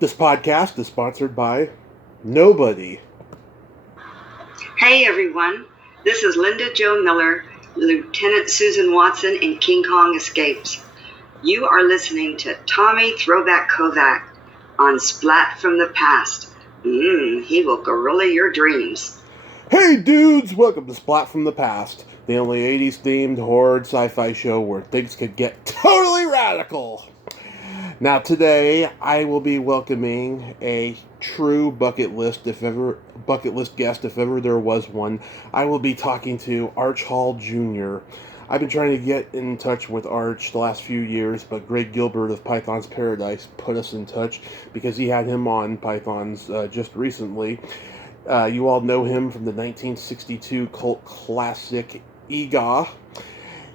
This podcast is sponsored by nobody. Hey everyone, this is Linda Jo Miller, Lieutenant Susan Watson in King Kong Escapes. You are listening to Tommy Throwback Kovac on Splat from the Past. He will gorilla your dreams. Hey dudes, welcome to Splat from the Past, the only 80s themed horror sci-fi show where things could get totally radical. Now today I will be welcoming a true bucket list guest if ever there was one. I will be talking to Arch Hall Jr. I've been trying to get in touch with Arch the last few years, but Greg Gilbert of Python's Paradise put us in touch because he had him on Python's just recently. You all know him from the 1962 cult classic Eegah.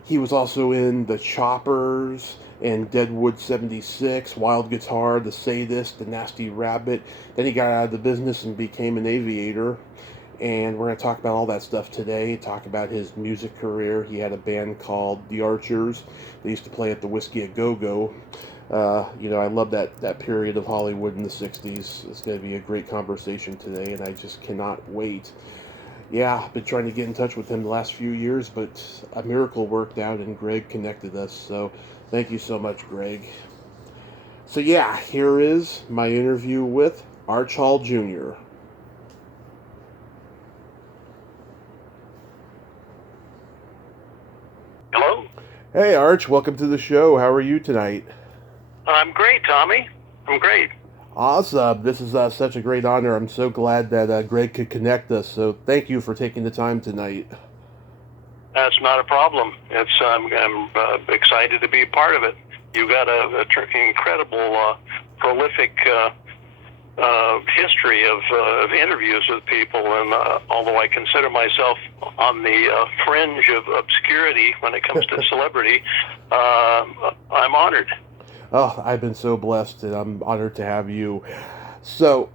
He was also in The Choppers and Deadwood 76, Wild Guitar, The Sadist, The Nasty Rabbit. Then he got out of the business and became an aviator. And we're going to talk about all that stuff today, talk about his music career. He had a band called The Archers. They used to play at the Whiskey A Go-Go. I love that period of Hollywood in the 60s. It's going to be a great conversation today, and I just cannot wait. Yeah, I've been trying to get in touch with him the last few years, but a miracle worked out, and Greg connected us. So thank you so much, Greg. So yeah, here is my interview with Arch Hall Jr. Hello? Hey, Arch, welcome to the show. How are you tonight? I'm great, Tommy. I'm great. Awesome. This is such a great honor. I'm so glad that Greg could connect us. So thank you for taking the time tonight. That's not a problem. I'm excited to be a part of it. You got an incredible, prolific history of interviews with people, and although I consider myself on the fringe of obscurity when it comes to celebrity, I'm honored. Oh, I've been so blessed, and I'm honored to have you. So,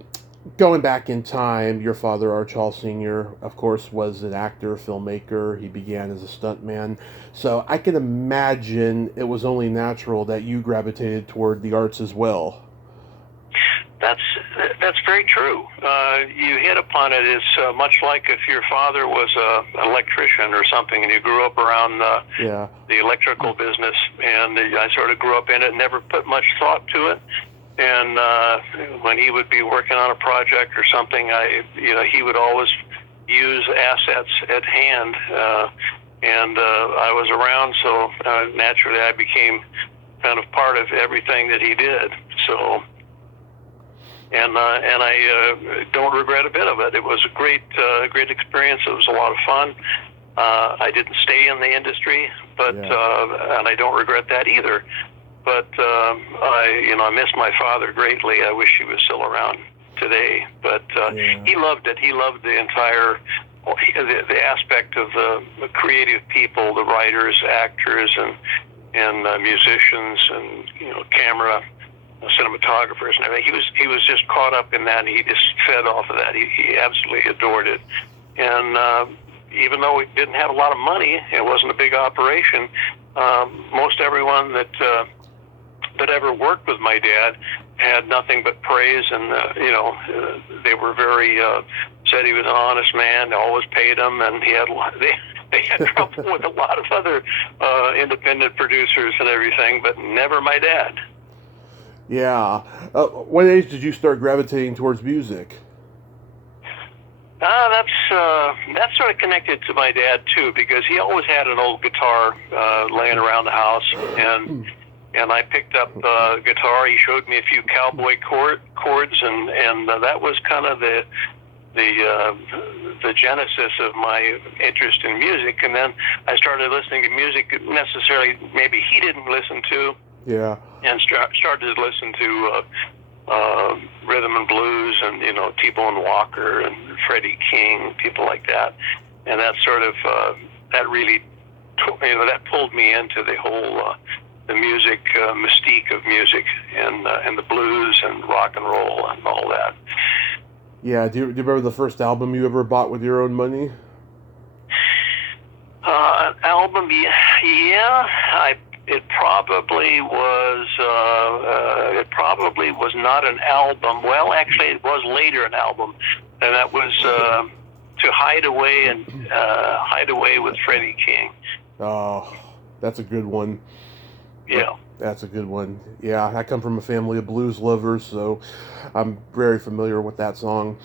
going back in time, your father, Arch Hall Sr., of course, was an actor, filmmaker. He began as a stuntman. So I can imagine it was only natural that you gravitated toward the arts as well. That's very true. You hit upon it. It's much like if your father was an electrician or something, and you grew up around the electrical business, and I sort of grew up in it, never put much thought to it. And when he would be working on a project or something, he would always use assets at hand, and I was around, so naturally I became kind of part of everything that he did. So. And I don't regret a bit of it. It was a great experience. It was a lot of fun. I didn't stay in the industry, but and I don't regret that either. But I miss my father greatly. I wish he was still around today. But he loved it. He loved the entire the aspect of the creative people, the writers, actors, and musicians, and camera. Cinematographers and everything. He was just caught up in that, and he just fed off of that. He absolutely adored it. And even though we didn't have a lot of money, it wasn't a big operation. Most everyone that ever worked with my dad had nothing but praise, and they were very said he was an honest man. They always paid him, and he had they had trouble with a lot of other independent producers and everything, but never my dad. Yeah. What age did you start gravitating towards music? That's sort of connected to my dad too, because he always had an old guitar laying around the house, and I picked up the guitar. He showed me a few cowboy chords, and that was kind of the genesis of my interest in music. And then I started listening to music that necessarily maybe he didn't listen to. Yeah. And started to listen to rhythm and blues, and T-Bone Walker and Freddie King, people like that, and that sort of that really that pulled me into the whole the music mystique of music, and the blues and rock and roll and all that. Yeah. Do you remember the first album you ever bought with your own money? Album, yeah. It probably was. It probably was not an album. Well, actually, it was later an album, and that was "To Hide Away" and "Hide Away with Freddie King." Oh, that's a good one. Yeah. That's a good one. Yeah, I come from a family of blues lovers, so I'm very familiar with that song.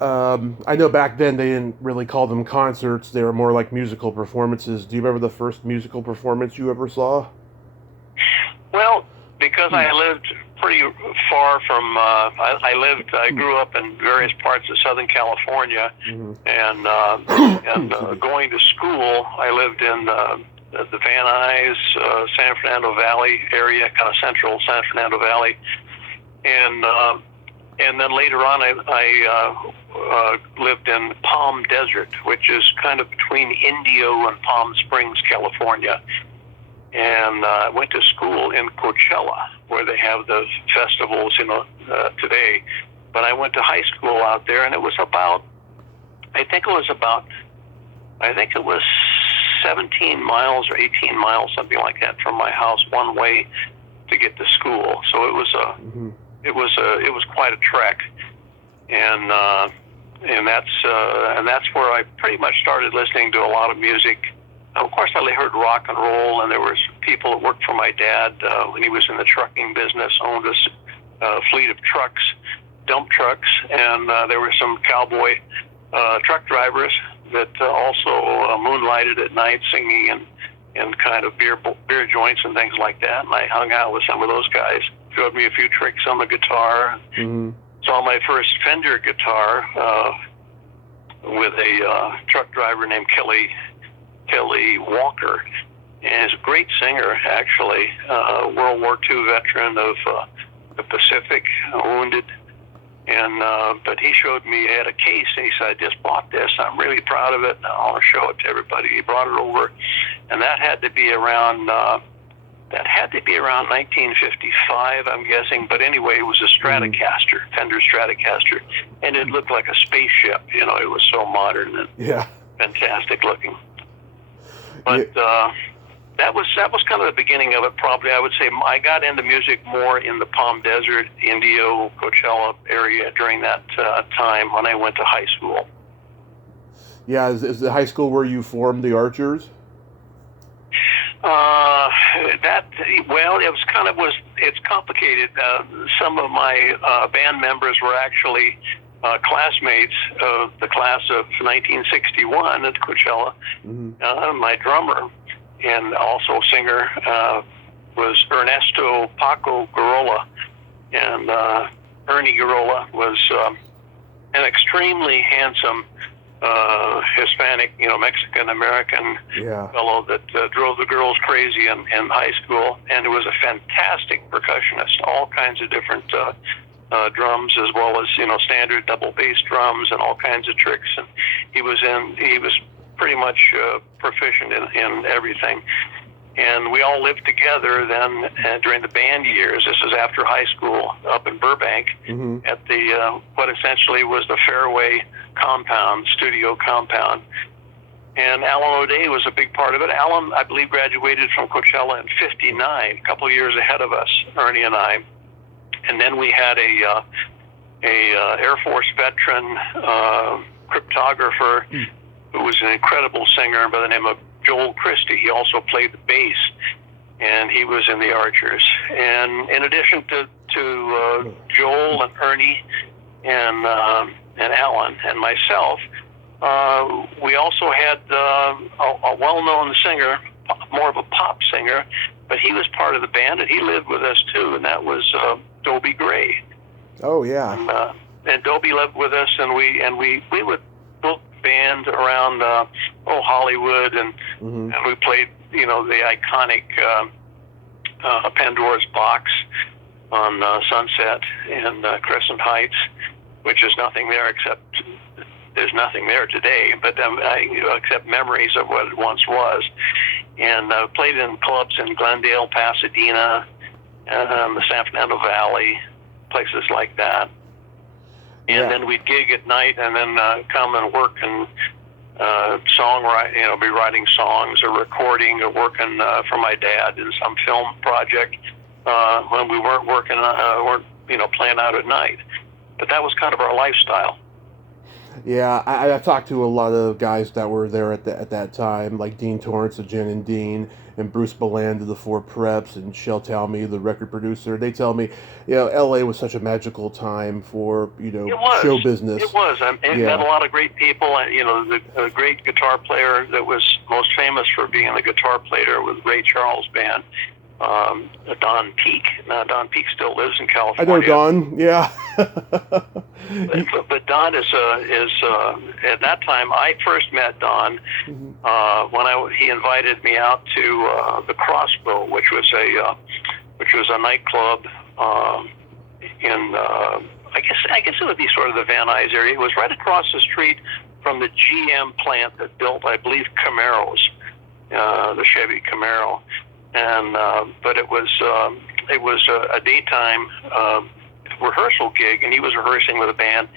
I know back then they didn't really call them concerts. They were more like musical performances. Do you remember the first musical performance you ever saw? Well, because I lived pretty far from, I grew up in various parts of Southern California, and going to school, I lived in the Van Nuys, San Fernando Valley area, kind of central San Fernando Valley, and then later on, I lived in Palm Desert, which is kind of between Indio and Palm Springs, California. And I went to school in Coachella, where they have the festivals, today. But I went to high school out there, and it was about 17 miles or 18 miles, something like that, from my house one way to get to school. So it was it was quite a trek, and that's where I pretty much started listening to a lot of music. Of course, I heard rock and roll, and there was people that worked for my dad when he was in the trucking business, owned a fleet of trucks, dump trucks, and there were some cowboy truck drivers that also moonlighted at night singing and kind of beer joints and things like that. And I hung out with some of those guys, showed me a few tricks on the guitar. Saw my first Fender guitar with a truck driver named Kelly Walker. And he's a great singer, actually, World War II veteran of the Pacific, wounded. And but he showed me, he had a case, and he said, "I just bought this. I'm really proud of it. And I want to show it to everybody." He brought it over, and that had to be around 1955, I'm guessing. But anyway, it was a Stratocaster, Fender Stratocaster, and it looked like a spaceship. It was so modern and fantastic looking. But that was kind of the beginning of it. Probably, I would say I got into music more in the Palm Desert, Indio, Coachella area during that time when I went to high school. Yeah, is the high school where you formed the Archers? It's complicated. Some of my band members were actually classmates of the class of 1961 at Coachella. My drummer and also singer was Ernesto Paco Garola, and Ernie Garola was an extremely handsome Hispanic, Mexican American fellow that drove the girls crazy in high school, and he was a fantastic percussionist, all kinds of different drums, as well as standard double bass drums and all kinds of tricks. And he was pretty much proficient in everything. And we all lived together then during the band years. This is after high school up in Burbank at the what essentially was the Fairway compound, studio compound. And Alan O'Day was a big part of it. Alan, I believe, graduated from Coachella in '59, a couple of years ahead of us, Ernie and I. And then we had a Air Force veteran cryptographer who was an incredible singer by the name of Joel Christie. He also played the bass, and he was in the Archers. And in addition to Joel and Ernie and Alan and myself, we also had a well-known singer, more of a pop singer, but he was part of the band, and he lived with us too, and that was Dobie Gray. Oh yeah. And Dobie lived with us, and we would book band around Hollywood, and we played the iconic Pandora's Box on Sunset and Crescent Heights, which is nothing there except there's nothing there today, but except memories of what it once was. And played in clubs in Glendale, Pasadena, the San Fernando Valley, places like that. And then we'd gig at night, and then come and work in be writing songs or recording or working for my dad in some film project when we weren't playing out at night. But that was kind of our lifestyle. Yeah, I talked to a lot of guys that were there at that time, like Dean Torrance of Jen and Dean, and Bruce Beland of the Four Preps, and Shel Talmy, the record producer. They tell me, L.A. was such a magical time for show business. It was. It had a lot of great people, and the great guitar player that was most famous for being the guitar player with Ray Charles' band. Don Peake. Now, Don Peake still lives in California. I know Don. Yeah. but Don is at that time I first met Don when he invited me out to the Crossbow, which was a nightclub in I guess it would be sort of the Van Nuys area. It was right across the street from the GM plant that built, I believe, Camaros, the Chevy Camaro. And but it was a daytime rehearsal gig, and he was rehearsing with a band,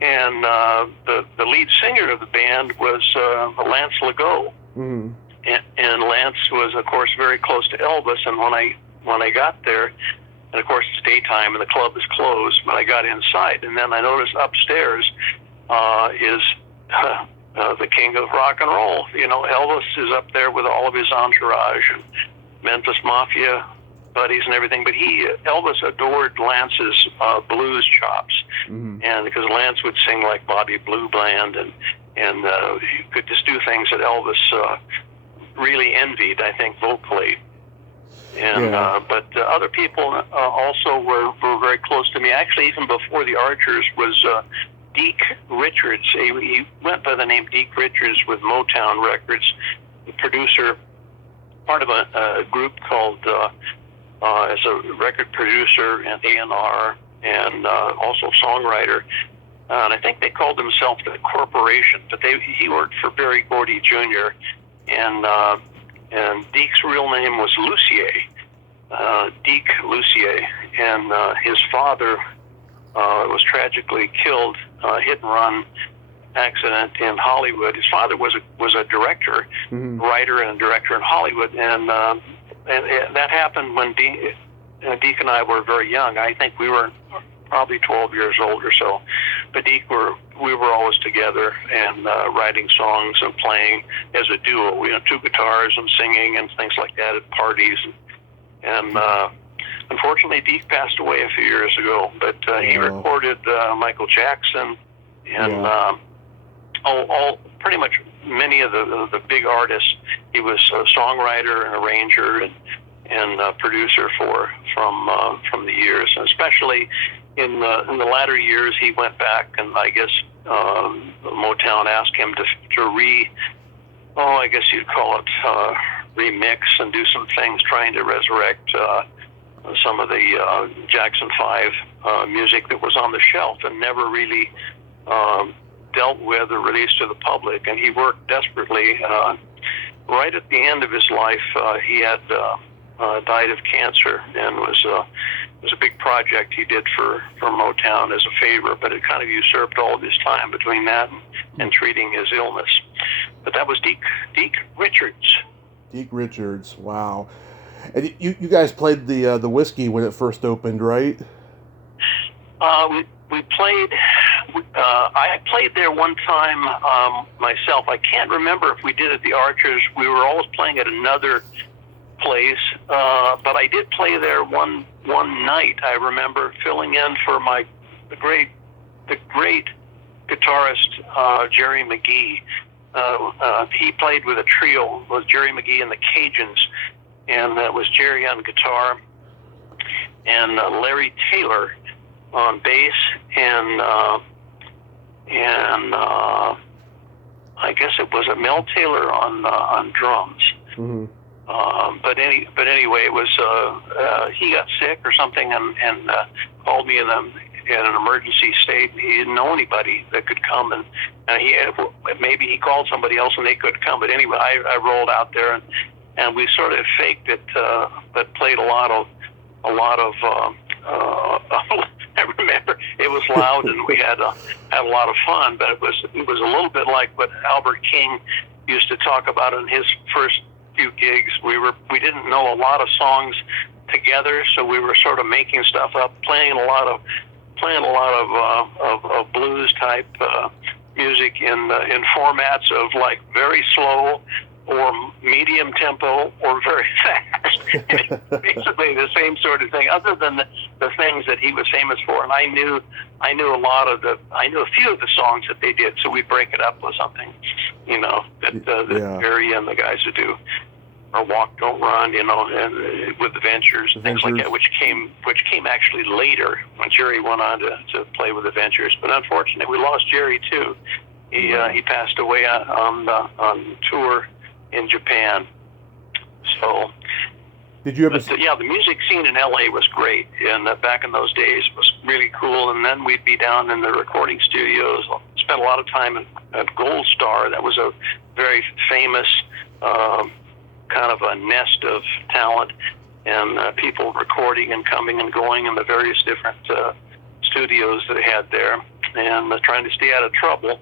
and the lead singer of the band was Lance Legault, and Lance was, of course, very close to Elvis. And when I got there, and of course it's daytime and the club is closed, but I got inside, and then I noticed upstairs is the king of rock and roll. Elvis is up there with all of his entourage and Memphis Mafia buddies and everything, but Elvis adored Lance's blues chops, and because Lance would sing like Bobby Blue Bland, and he could just do things that Elvis really envied, I think, vocally. And but other people also were very close to me. Actually, even before the Archers was Deke Richards. He went by the name Deke Richards with Motown Records, the producer, part of a group called as a record producer and A&R, and also songwriter. And I think they called themselves the Corporation, but he worked for Berry Gordy Jr. And Deke's real name was Lucier, Deke Lucier, and his father was tragically killed, hit and run accident in Hollywood. His father was a director, writer and director in Hollywood, and that happened when Deke and I were very young. I think we were probably 12 years old or so. But we were always together and writing songs and playing as a duo. Two guitars and singing and things like that at parties. And unfortunately, Deke passed away a few years ago. But he recorded Michael Jackson and all pretty much many of the big artists. He was a songwriter and arranger and producer from the years, and especially in the latter years, he went back, and I guess Motown asked him to I guess you'd call it remix and do some things, trying to resurrect some of the Jackson 5 music that was on the shelf and never really dealt with or released to the public. And he worked desperately. Right at the end of his life, he had died of cancer, and was a big project he did for Motown as a favor, but it kind of usurped all of his time between that and treating his illness. But that was Deke Richards. Deke Richards, wow. And you guys played the Whiskey when it first opened, right? We played. I played there one time myself. I can't remember if we did at the Archers. We were always playing at another place, but I did play there one night. I remember filling in for the great guitarist Jerry McGee. He played with a trio with Jerry McGee and the Cajuns, and that was Jerry on guitar and Larry Taylor on bass, and I guess it was a Mel Taylor on drums. Mm-hmm. But anyway, it was he got sick or something and called me in an emergency state. He didn't know anybody that could come, and maybe he called somebody else and they could come. But anyway, I rolled out there and we sort of faked it, but played a lot of. I remember it was loud, and we had a lot of fun. But it was a little bit like what Albert King used to talk about in his first few gigs. We didn't know a lot of songs together, so we were sort of making stuff up, playing a lot of blues type music in formats of like very slow or medium tempo or very fast. Basically the same sort of thing, other than the things that he was famous for. And I knew a few of the songs that they did, so we'd break it up with something, that Jerry and the guys would do. Or Walk, Don't Run, and with the Ventures, things like that, which came actually later when Jerry went on to play with the Ventures. But unfortunately, we lost Jerry too. He passed away on tour in Japan. So, did you ever? The music scene in LA was great, and back in those days was really cool. And then we'd be down in the recording studios. Spent a lot of time at Gold Star. That was a very famous. Kind of a nest of talent and people recording and coming and going in the various different studios that they had there, and trying to stay out of trouble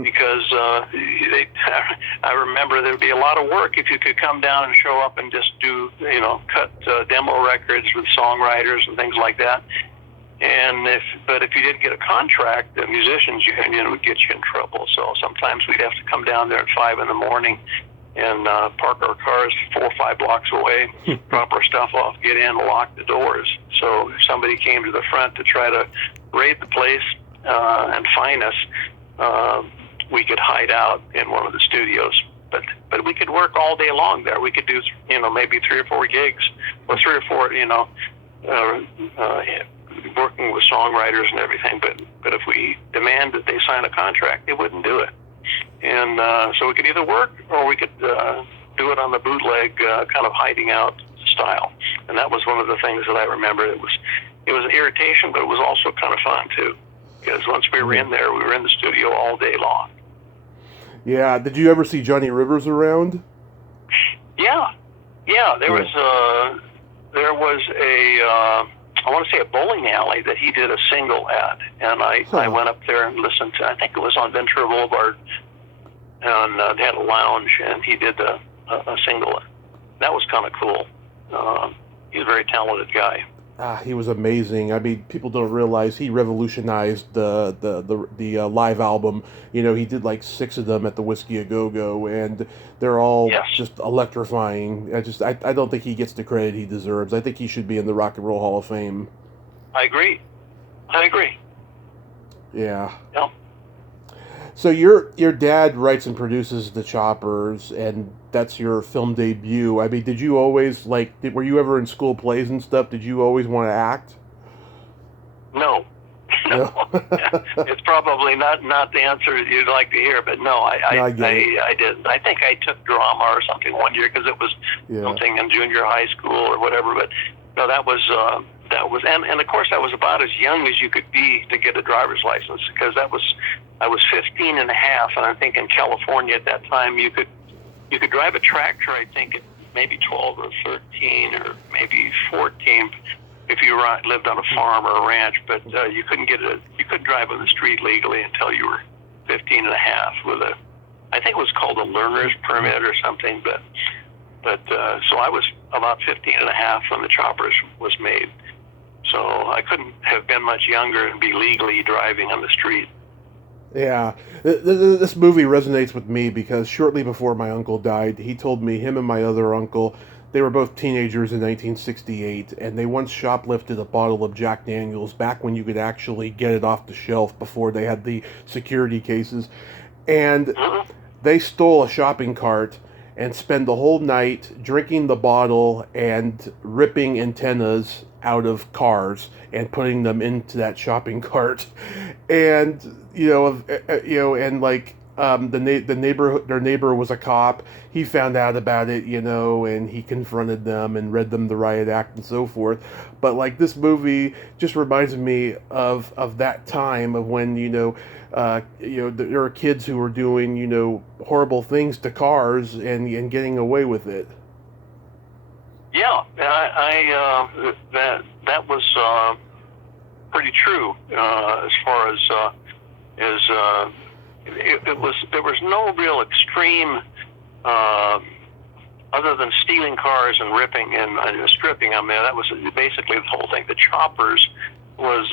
because I remember there'd be a lot of work if you could come down and show up and just do, cut demo records with songwriters and things like that. And if you did get a contract, the musicians union would get you in trouble. So sometimes we'd have to come down there at 5 a.m. and park our cars 4 or 5 blocks away, drop our stuff off, get in, lock the doors. So if somebody came to the front to try to raid the place and find us, we could hide out in one of the studios. But we could work all day long there. We could do, maybe 3 or 4 gigs, or 3 or 4, working with songwriters and everything. But if we demand that they sign a contract, they wouldn't do it. And so we could either work or we could do it on the bootleg kind of hiding out style. And that was one of the things that I remember. It was an irritation, but it was also kind of fun too. Because once we were in there, we were in the studio all day long. Yeah. Did you ever see Johnny Rivers around? Yeah. There was a I want to say a bowling alley that he did a single at, and I went up there and listened to. I think it was on Ventura Boulevard, and they had a lounge, and he did a single. That was kind of cool. He's a very talented guy. He was amazing. I mean, people don't realize he revolutionized the live album. He did like 6 of them at the Whiskey A Go Go, and they're all just electrifying. I don't think he gets the credit he deserves. I think he should be in the Rock and Roll Hall of Fame. I agree. Yeah. Yeah. So your dad writes and produces the Choppers, and that's your film debut. I mean, did you always were you ever in school plays and stuff? Did you always want to act? No. It's probably not the answer you'd like to hear, but no, I didn't. I think I took drama or something one year because it was something in junior high school or whatever. But no, that was and of course I was about as young as you could be to get a driver's license, because I was 15 and a half, and I think in California at that time you could drive a tractor, I think, at maybe 12 or 13 or maybe 14 if you lived on a farm or a ranch, but you couldn't drive on the street legally until you were 15 and a half with I think it was called a learner's permit or something, but so I was about 15 and a half when the Choppers was made. So I couldn't have been much younger and be legally driving on the street. Yeah, this movie resonates with me because shortly before my uncle died, he told me him and my other uncle, they were both teenagers in 1968, and they once shoplifted a bottle of Jack Daniels back when you could actually get it off the shelf before they had the security cases. And they stole a shopping cart and spent the whole night drinking the bottle and ripping antennas out of cars and putting them into that shopping cart. And their neighbor was a cop. He found out about it, and he confronted them and read them the riot act and so forth. But this movie just reminds me of that time of when there are kids who were doing horrible things to cars and getting away with it. Yeah, that was pretty true as far as there was no real extreme other than stealing cars and ripping and stripping. I mean, that was basically the whole thing. The Choppers was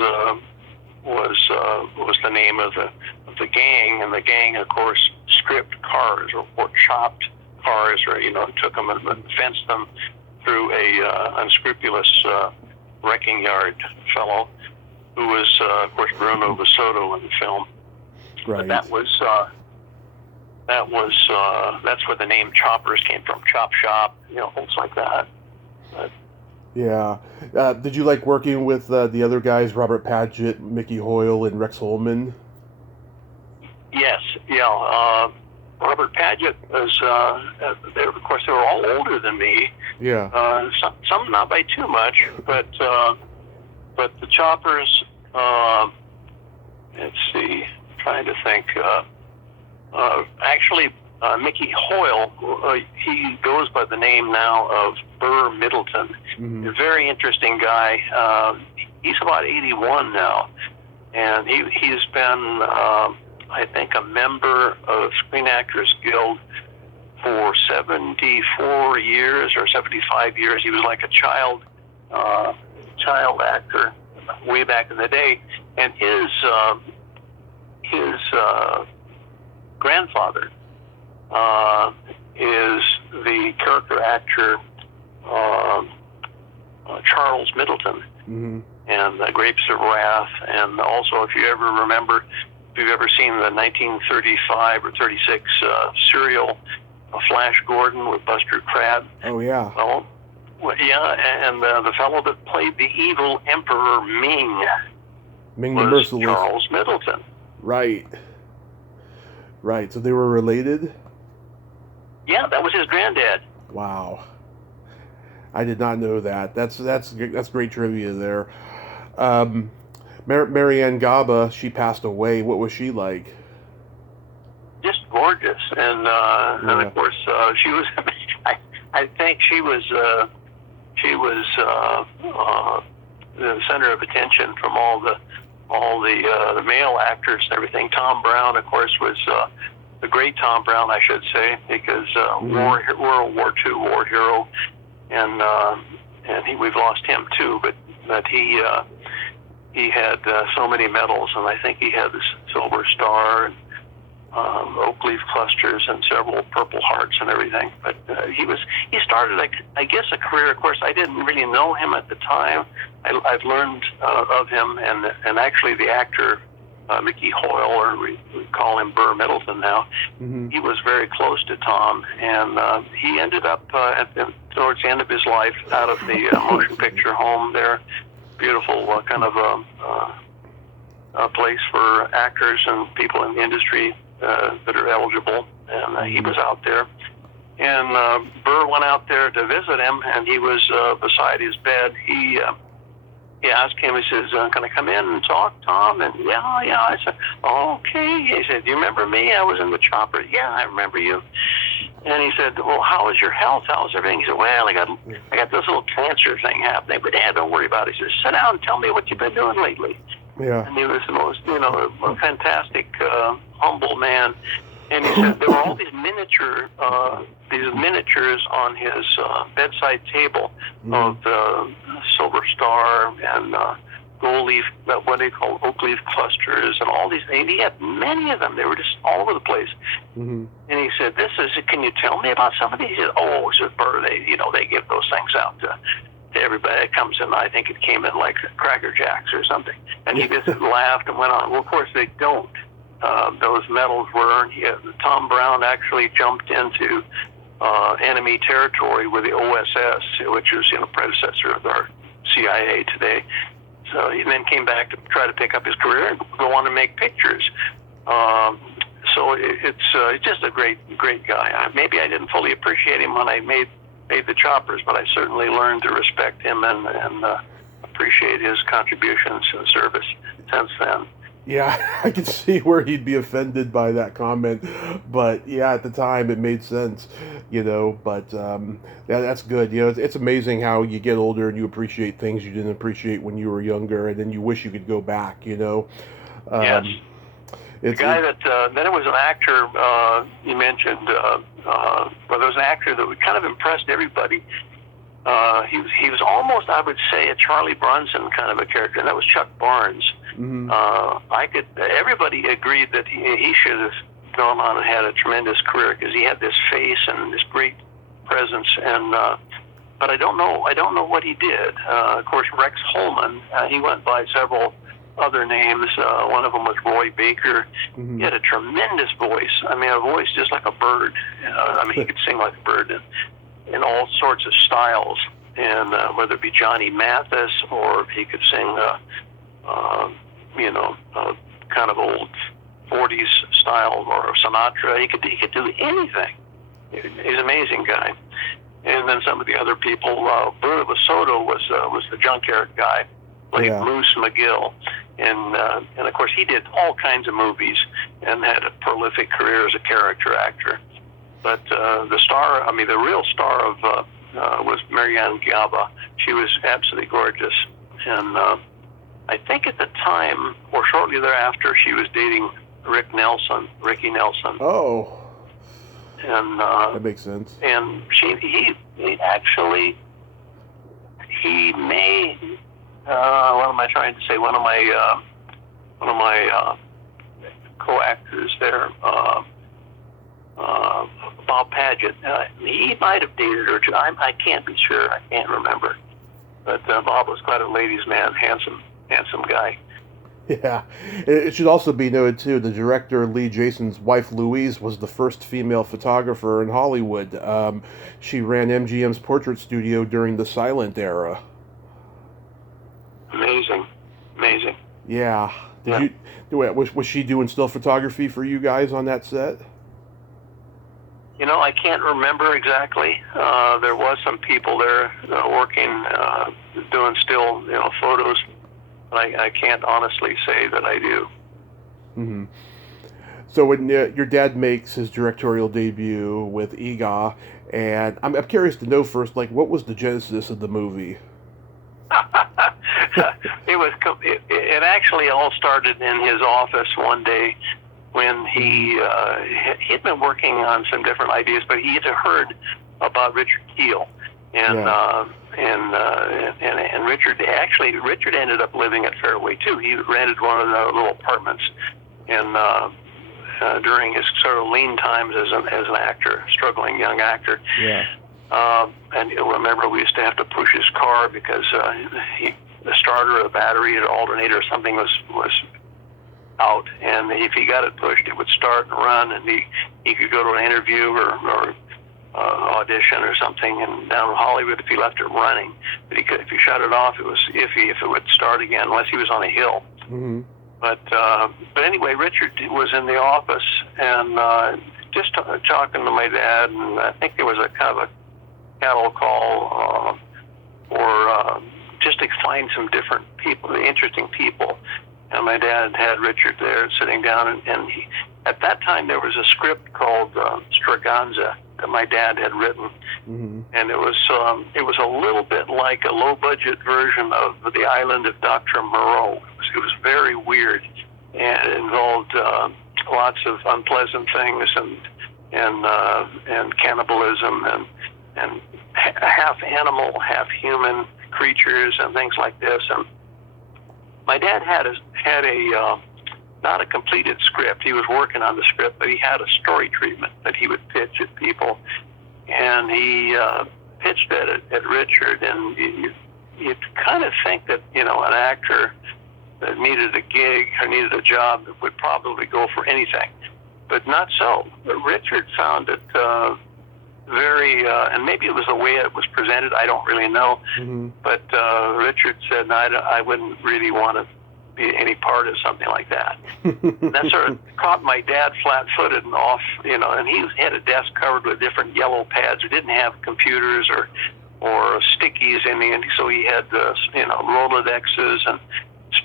the name of the gang, and the gang, of course, stripped cars or chopped cars, or took them and fenced them through a unscrupulous wrecking yard fellow who was, of course, Bruno Basoto in the film. Right. But that's where the name Choppers came from. Chop shop, things like that. But, yeah. Did you like working with the other guys, Robert Paget, Mickey Hoyle, and Rex Holman? Yes. Yeah. Robert Paget was. Of course, they were all older than me. Yeah. Some not by too much, but the Choppers. Let's see. Trying to think. Actually, Mickey Hoyle, he goes by the name now of Burr Middleton. Mm-hmm. A very interesting guy. He's about 81 now, and he's been, I think, a member of Screen Actors Guild for 74 years or 75 years. He was like a child actor way back in the day, and his grandfather is the character actor Charles Middleton, mm-hmm. and Grapes of Wrath, and also if you've ever seen the 1935 or 36 serial Flash Gordon with Buster Crabbe. Oh yeah. Well, yeah, and the fellow that played the evil Emperor Ming the was Merciless. Charles Middleton. Right. So they were related? Yeah, that was his granddad. Wow. I did not know that. That's great trivia there. Marianne Gaba, she passed away. What was she like? Just gorgeous, and of course she was. I think she was the center of attention from all the male actors and everything. Tom Brown, of course, was the great Tom Brown, I should say, because World War II war hero, and we've lost him too. But he had so many medals, and I think he had the Silver Star and oak leaf clusters and several Purple Hearts and everything. But he started, I guess, a career. Of course, I didn't really know him at the time. I've learned of him, and actually the actor Mickey Hoyle, or we call him Burr Middleton now. Mm-hmm. He was very close to Tom, and he ended up towards the end of his life out of the motion picture home there. Beautiful kind of a place for actors and people in the industry that are eligible, and he was out there. And Burr went out there to visit him, and he was beside his bed. He asked him, he says, can I come in and talk, Tom? And yeah. I said, oh, okay. He said, do you remember me? I was in the Chopper. Yeah, I remember you. And he said, well, how is your health? How is everything? He said, well, I got this little cancer thing happening, but Dad, don't worry about it. He said, sit down and tell me what you've been doing lately. Yeah. And he was the most, fantastic, humble man. And he said there were all these miniatures on his bedside table of the Silver Star and gold leaf, what they call oak leaf clusters, and all these. And he had many of them. They were just all over the place. Mm-hmm. And he said, can you tell me about some of these? He said, oh, he said, Burr, they give those things out to everybody that comes in. I think it came in like Cracker Jacks or something. And he just laughed and went on. Well, of course they don't. Those medals were earned. Tom Brown actually jumped into enemy territory with the OSS, which is predecessor of our CIA today. So he then came back to try to pick up his career and go on to make pictures. So it's just a great guy. Maybe I didn't fully appreciate him when I made the Choppers, but I certainly learned to respect him and appreciate his contributions and service since then. Yeah, I can see where he'd be offended by that comment, but yeah, at the time it made sense, But that's good. It's amazing how you get older and you appreciate things you didn't appreciate when you were younger, and then you wish you could go back. Yes. The It's guy that then it was an actor you mentioned. Well, there was an actor that kind of impressed everybody. He was almost, I would say, a Charlie Bronson kind of a character, and that was Chuck Barnes. Mm-hmm. Everybody agreed that he should have gone on and had a tremendous career because he had this face and this great presence. And but I don't know what he did. Of course, Rex Holman, he went by several other names. One of them was Roy Baker. Mm-hmm. He had a tremendous voice. I mean, a voice just like a bird. He could sing like a bird in all sorts of styles. And whether it be Johnny Mathis or he could sing, kind of old 40s style or Sinatra, he could do anything. He's an amazing guy. And then some of the other people, Bruno Basoto was the junkyard guy, played Moose McGill. And of course, he did all kinds of movies and had a prolific career as a character actor. But the real star of was Marianne Giaba. She was absolutely gorgeous. And I think at the time, or shortly thereafter, she was dating Ricky Nelson. Oh. And that makes sense. And he may. What am I trying to say? One of my co-actors there, Bob Paget. He might have dated her too. I can't be sure. I can't remember. But Bob was quite a ladies' man, handsome guy. Yeah. It should also be noted, too, the director, Lee Jason's wife, Louise, was the first female photographer in Hollywood. She ran MGM's portrait studio during the silent era. Amazing. Yeah. Was she doing still photography for you guys on that set? I can't remember exactly. There was some people there working, doing still, photos. I can't honestly say that I do. Mm-hmm. So when your dad makes his directorial debut with Eegah, and I'm curious to know first, what was the genesis of the movie? It actually all started in his office one day when he'd been working on some different ideas, but he had heard about Richard Keel. And Richard ended up living at Fairway too. He rented one of the little apartments, and during his sort of lean times as an actor, struggling young actor. Yeah. And you'll remember we used to have to push his car because the starter or the battery or alternator or something was out, and if he got it pushed, it would start and run, and he could go to an interview or audition or something, and down in Hollywood if he left it running. But if he shut it off, it was iffy if it would start again unless he was on a hill. Mm-hmm. But anyway, Richard was in the office and just talking to my dad, and I think there was a kind of a cattle call or just to find some different people, interesting people. And my dad had Richard there sitting down, and at that time there was a script called Straganza that my dad had written, mm-hmm. and it was a little bit like a low-budget version of The Island of Dr. Moreau. It was very weird, and it involved lots of unpleasant things and cannibalism and half animal, half human creatures and things like this. And my dad had a not a completed script. He was working on the script, but he had a story treatment that he would pitch at people, and he pitched it at Richard. And you'd kind of think that an actor that needed a gig or needed a job would probably go for anything, but not so. But Richard found it very, and maybe it was the way it was presented. I don't really know, mm-hmm. but Richard said, no, I wouldn't really want to be any part of something like that. And that sort of caught my dad flat-footed and off, and he had a desk covered with different yellow pads. We didn't have computers or stickies in the end, so he had Rolodexes and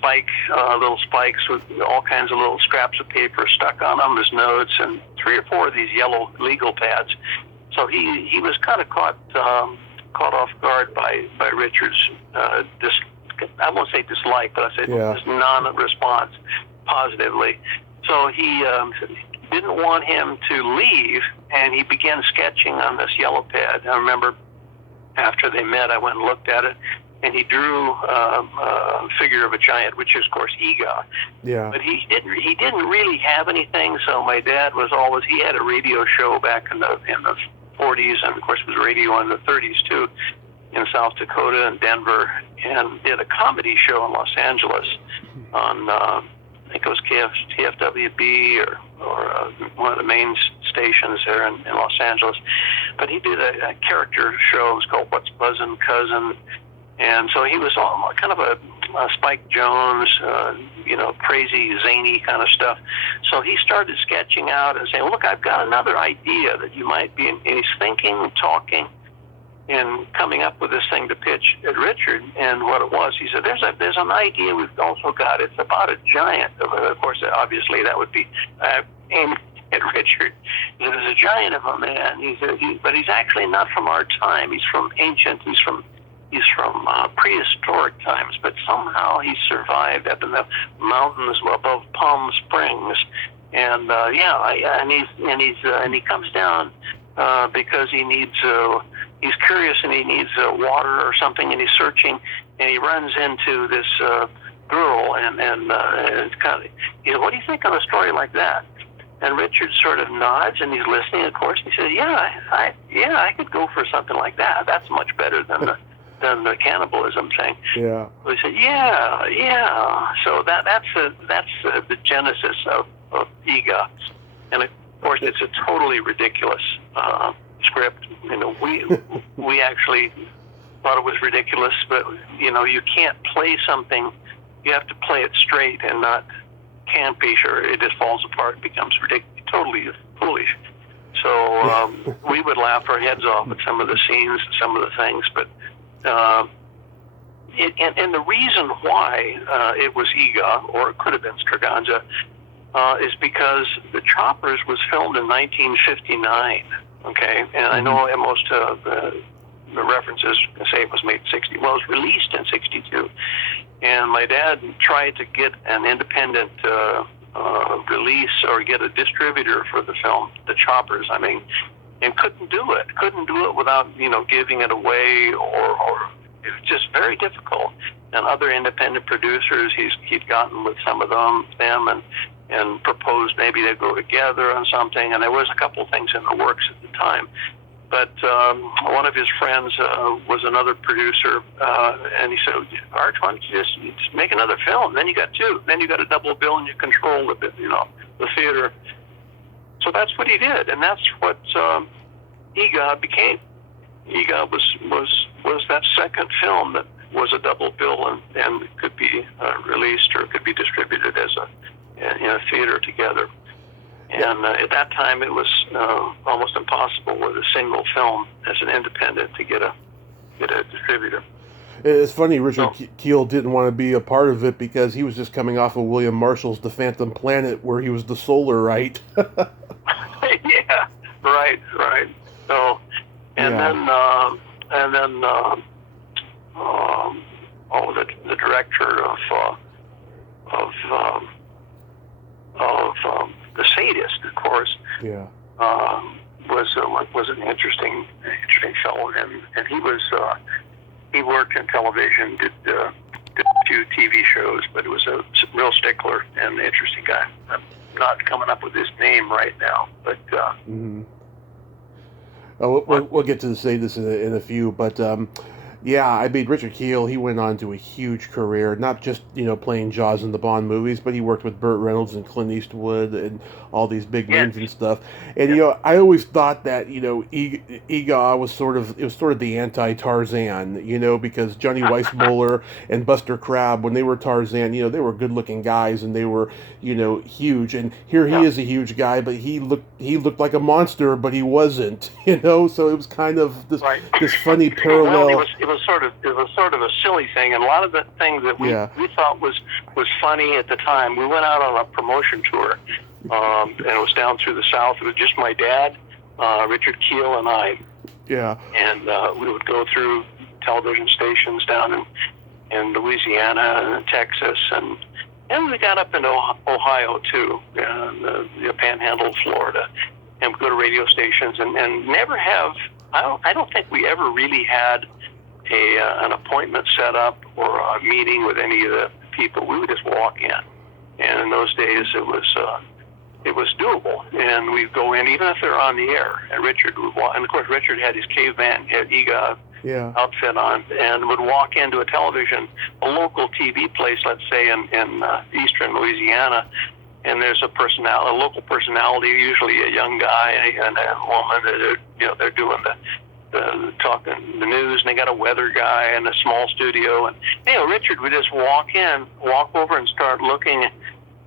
little spikes with all kinds of little scraps of paper stuck on them as notes, and 3 or 4 of these yellow legal pads. So he was kind of caught off guard by Richard's I won't say dislike, but I say this non-response positively. So he didn't want him to leave, and he began sketching on this yellow pad. I remember after they met, I went and looked at it, and he drew a figure of a giant, which is, of course, Eegah. Yeah. But he didn't really have anything. So my dad he had a radio show back in the 40s, and of course, it was radio in the 30s too, in South Dakota and Denver, and did a comedy show in Los Angeles on I think it was KFWB or one of the main stations there in Los Angeles. But he did a character show. It was called What's Buzzin' Cousin. And so he was kind of a Spike Jones, crazy, zany kind of stuff. So he started sketching out and saying, look, I've got another idea that you might be in. And he's thinking, talking, and coming up with this thing to pitch at Richard. And what it was, he said, there's an idea we've also got. It's about a giant. Of course, obviously, that would be aimed at Richard. He said, there's a giant of a man. He said, but he's actually not from our time. He's from ancient. He's from prehistoric times, but somehow he survived up in the mountains above Palm Springs, and he comes down because he's curious and he needs water or something, and he's searching, and he runs into this girl, and it's kind of, what do you think of a story like that? And Richard sort of nods, and he's listening. Of course, he says, I could go for something like that. That's much better than the cannibalism thing. Yeah. So he said, yeah. So that's the genesis of Eegah, and of course it's a totally ridiculous script. We actually thought it was ridiculous, but you can't play something. You have to play it straight and not campish, or it just falls apart and becomes totally foolish. So we would laugh our heads off at some of the scenes, some of the things, but and the reason why it was Eegah, or it could have been Stragaza, is because The Choppers was filmed in 1959. Okay, and I know most of the references say it was made in 60. Well, it was released in 62, and my dad tried to get an independent release or get a distributor for the film, The Choppers. I mean, and couldn't do it. Couldn't do it without giving it away, or it was just very difficult. And other independent producers, he'd gotten with some of them and proposed maybe they'd go together on something. And there was a couple of things in the works at the time. But one of his friends was another producer, and he said, Arch, why don't you just make another film? Then you got 2. Then you got a double bill, and you control the theater. So that's what he did, and that's what Eegah became. Eegah was that second film that was a double bill and could be released or could be distributed in a theater together. And at that time, it was almost impossible with a single film as an independent to get a distributor. It's funny, Richard Kiel didn't want to be a part of it because he was just coming off of William Marshall's The Phantom Planet, where he was the Solarite. Yeah, right. So, then the director of The Sadist, of course, was an interesting fellow, and he worked in television, did a few TV shows, but it was a real stickler and interesting guy. I'm not coming up with his name right now, but we'll get to say this in a few, but Richard Kiel, he went on to a huge career, not just, playing Jaws in the Bond movies, but he worked with Burt Reynolds and Clint Eastwood and all these big names and stuff. And, I always thought that, Eegah was sort of the anti-Tarzan, because Johnny Weissmuller and Buster Crabbe, when they were Tarzan, they were good-looking guys and they were, huge. And here he is a huge guy, but he looked like a monster, but he wasn't, so it was kind of this funny parallel. Well, it was sort of a silly thing, and a lot of the things that we thought was funny at the time. We went out on a promotion tour, and it was down through the South. It was just my dad, Richard Keel, and I. Yeah. And we would go through television stations down in Louisiana and Texas, and we got up into Ohio too, the Panhandle of Florida, and we go to radio stations, and never have. I don't think we ever really had an appointment set up or a meeting with any of the people. We would just walk in, and in those days it was doable, and we'd go in even if they're on the air. And Richard would walk, and of course Richard had his caveman, had Eegah outfit on, and would walk into a local TV place, let's say in eastern Louisiana, and there's a local personality, usually a young guy and a woman that they're doing the talking the news, and they got a weather guy and a small studio, and Richard would just walk over and start looking at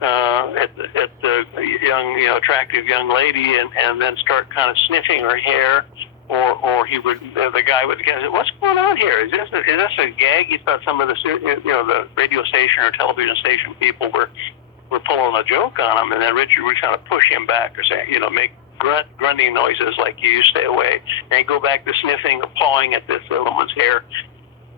the young, attractive young lady, and then start kind of sniffing her hair. Or the guy would say, "What's going on here? Is this a gag?" He thought some of the radio station or television station people were pulling a joke on him, and then Richard would kind of push him back or say, make grunting noises like "you stay away," and he'd go back to sniffing or pawing at this woman's hair,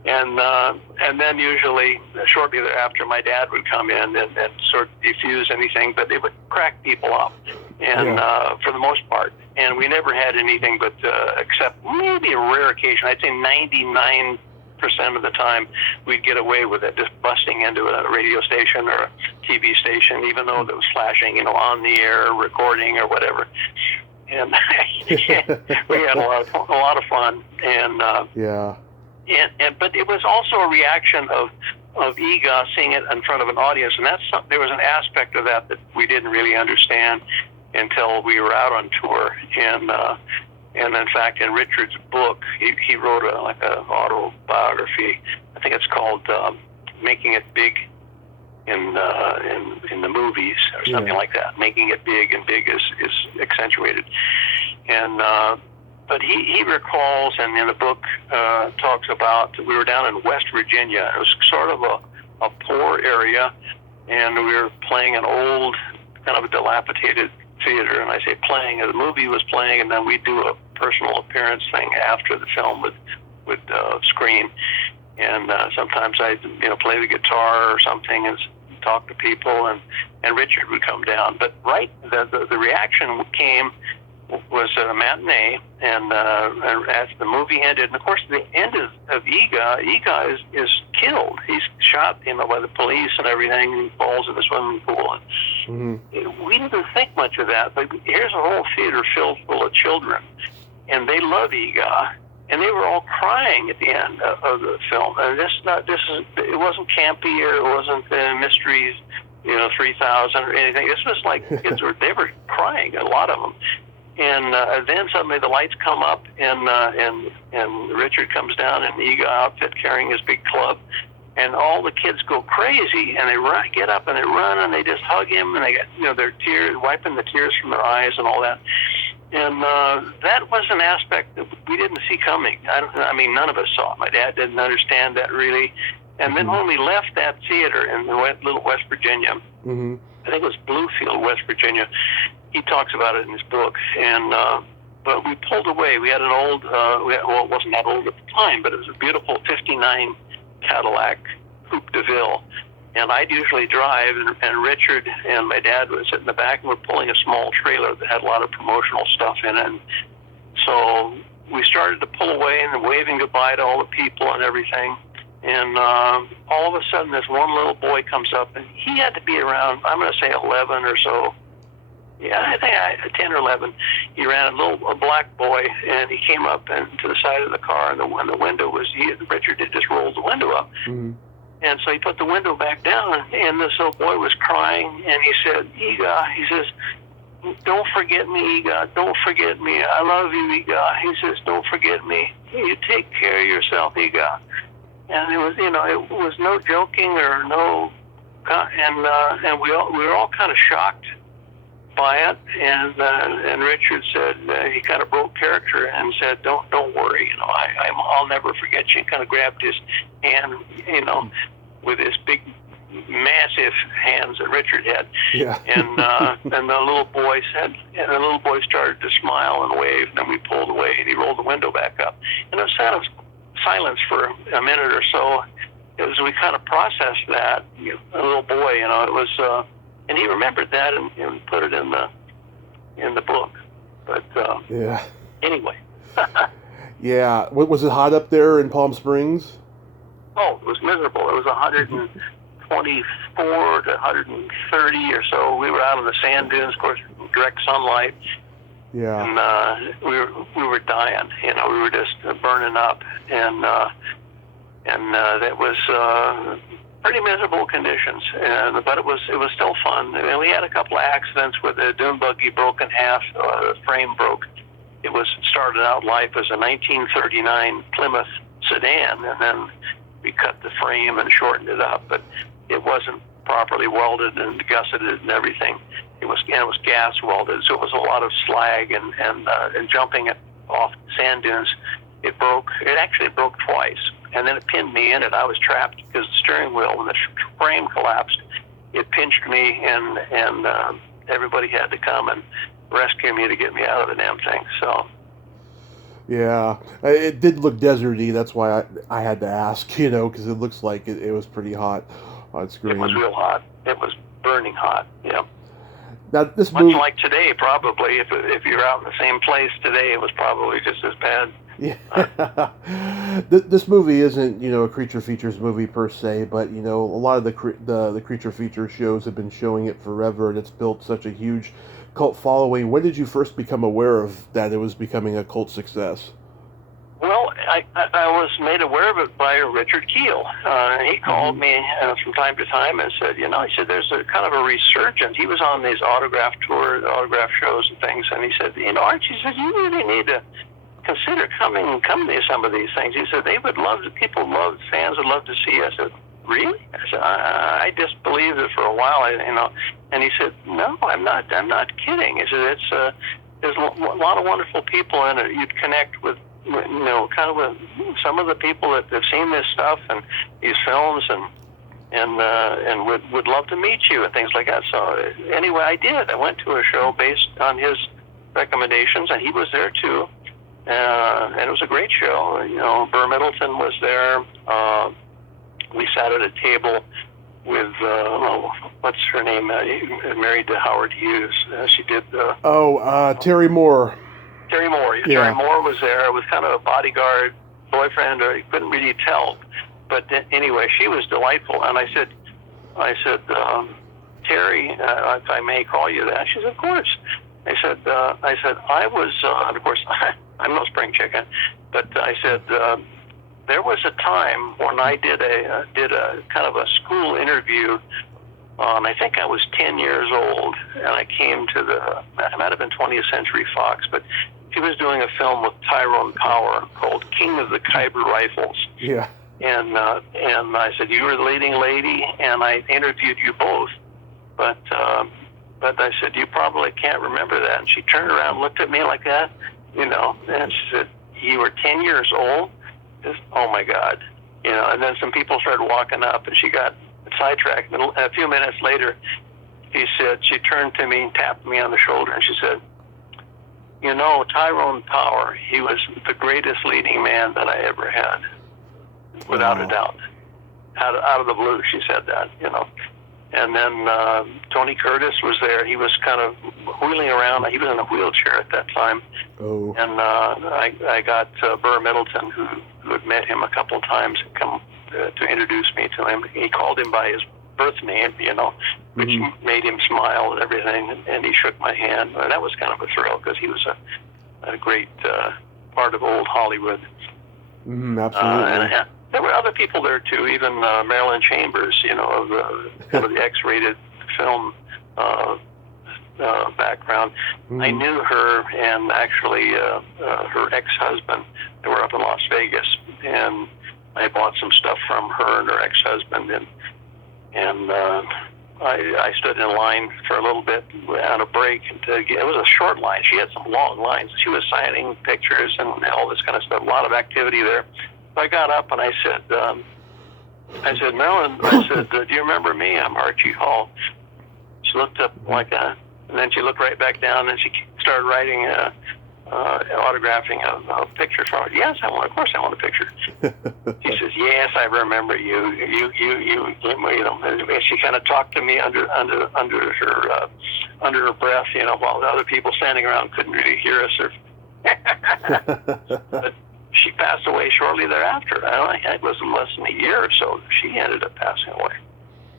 and then usually shortly thereafter, my dad would come in and sort of defuse anything, but it would crack people up, and for the most part. And we never had anything but, except maybe a rare occasion, I'd say 99% of the time, we'd get away with it, just busting into a radio station or a TV station, even though it was flashing, on the air, recording or whatever. And we had a lot of fun. And but it was also a reaction of Eegah seeing it in front of an audience, and there was an aspect of that we didn't really understand until we were out on tour. And in fact, in Richard's book, he wrote an autobiography. I think it's called "Making It Big in the Movies" or something like that. Making it big, and big is accentuated. And but he recalls, and in the book talks about, we were down in West Virginia. It was sort of a poor area, and we were playing an old, kind of a dilapidated theater, and I say playing, the movie was playing, and then we'd do a personal appearance thing after the film would screen, and sometimes I'd play the guitar or something and talk to people, and Richard would come down. But the reaction came was a matinee, and as the movie ended, and of course the end of Eegah is killed. He's shot, by the police and everything, and he falls in the swimming pool. Mm-hmm. We didn't think much of that, but here's a whole theater filled full of children, and they love Eegah, and they were all crying at the end of the film. And it wasn't campy, or it wasn't Mysteries, 3000 or anything. This was like kids they were crying, a lot of them. And then suddenly the lights come up, and Richard comes down in the Eegah outfit carrying his big club, and all the kids go crazy, and they get up and they run, and they just hug him, and they get their tears, wiping the tears from their eyes and all that. And that was an aspect that we didn't see coming. I mean, none of us saw it. My dad didn't understand that really. And then when we left that theater in little West Virginia, I think it was Bluefield, West Virginia. He talks about it in his book, and but we pulled away. We had an old, it wasn't that old at the time, but it was a beautiful '59 Cadillac Coupe de Ville, and I'd usually drive, and Richard and my dad would sit in the back, and we're pulling a small trailer that had a lot of promotional stuff in it. And so we started to pull away and waving goodbye to all the people and everything. And all of a sudden, this one little boy comes up, and he had to be around, I'm going to say 11 or so. Yeah, I think 10 or 11. He ran a black boy, and he came up and to the side of the car, and the window was, Richard had just rolled the window up. Mm-hmm. And so he put the window back down, and this little boy was crying, and he said, Eegah, he says, don't forget me, Eegah, don't forget me. I love you, Eegah. He says, don't forget me. You take care of yourself, Eegah. And it was, it was no joking or no, and we were all kind of shocked. by it, and Richard said he kind of broke character and said, "Don't worry, I'll never forget you." And kind of grabbed his hand, with his big, massive hands that Richard had. Yeah. And the little boy started to smile and wave, and then we pulled away, and he rolled the window back up, and it was kind of silence for a minute or so as we kind of processed that. A little boy, it was. And he remembered that and put it in the book. But yeah. Anyway. Yeah. Was it hot up there in Palm Springs? Oh, it was miserable. It was 124 to 130 or so. We were out on the sand dunes, of course, direct sunlight. Yeah. And we were dying. We were just burning up, and that was. Pretty miserable conditions, but it was still fun. And we had a couple of accidents with the dune buggy broke in half, the frame broke. It started out life as a 1939 Plymouth sedan, and then we cut the frame and shortened it up, but it wasn't properly welded and gusseted and everything. It was gas welded, so it was a lot of slag and jumping it off sand dunes. It broke. It actually broke twice. And then it pinned me in it. I was trapped because the steering wheel, when the frame collapsed, it pinched me, and everybody had to come and rescue me to get me out of the damn thing. So. Yeah, it did look deserty. That's why I had to ask, because it looks like it was pretty hot on screen. It was real hot. It was burning hot. Yeah. Now this much movie, like today, probably. If you're out in the same place today, it was probably just as bad. Yeah. This movie isn't, a creature features movie per se, but a lot of the creature feature shows have been showing it forever, and it's built such a huge cult following. When did you first become aware of that it was becoming a cult success? Well, I was made aware of it by Richard Keel. He called me from time to time and said, he said there's a kind of a resurgence. He was on these autograph tours, autograph shows and things, and he said, Archie, he said, you really need to consider coming to some of these things. He said fans would love to see us. I said, really? I said, I just believed it for a while, And he said, no, I'm not kidding. He said, there's a lot of wonderful people in it. You'd connect with, kind of with some of the people that have seen this stuff and these films, and would love to meet you and things like that. So anyway, I did. I went to a show based on his recommendations, and he was there too. And it was a great show. Burr Middleton was there. We sat at a table with, what's her name? Married to Howard Hughes. She did. Terry Moore. Terry Moore. Yeah. Terry Moore was there. It was kind of a bodyguard, boyfriend, or you couldn't really tell. But anyway, she was delightful. And I said, Terry, if I may call you that. She said, of course. I said, I was, of course, I'm no spring chicken, but I said, there was a time when I did a kind of a school interview. I think I was 10 years old, and I came to it might have been 20th Century Fox, but he was doing a film with Tyrone Power called King of the Khyber Rifles. Yeah. And I said, you were the leading lady, and I interviewed you both, but I said, you probably can't remember that. And she turned around and looked at me like that, and she said, you were 10 years old? Just, oh my God. And then some people started walking up, and she got sidetracked. And a few minutes later, she turned to me and tapped me on the shoulder, and she said, Tyrone Power, he was the greatest leading man that I ever had, without a doubt. Out of the blue, she said that, And then Tony Curtis was there. He was kind of wheeling around. He was in a wheelchair at that time. Oh. And I got Burr Middleton, who had met him a couple of times, come to introduce me to him. He called him by his birth name, which made him smile and everything. And he shook my hand. And that was kind of a thrill because he was a great part of old Hollywood. Absolutely. There were other people there too, even Marilyn Chambers, of the X-rated film background. I knew her and actually her ex-husband. They were up in Las Vegas, and I bought some stuff from her and her ex-husband, and I stood in line for a little bit on a break. It was a short line. She had some long lines. She was signing pictures and all this kind of stuff. A lot of activity there. So I got up and I said, Marilyn, I said, do you remember me? I'm Archie Hall. She looked up and then she looked right back down, and she started writing, autographing a picture from her. Yes, of course I want a picture. She says, yes, I remember you. And she kind of talked to me under her breath, while the other people standing around couldn't really hear us. But she passed away shortly thereafter. I think it was less than a year or so. She ended up passing away.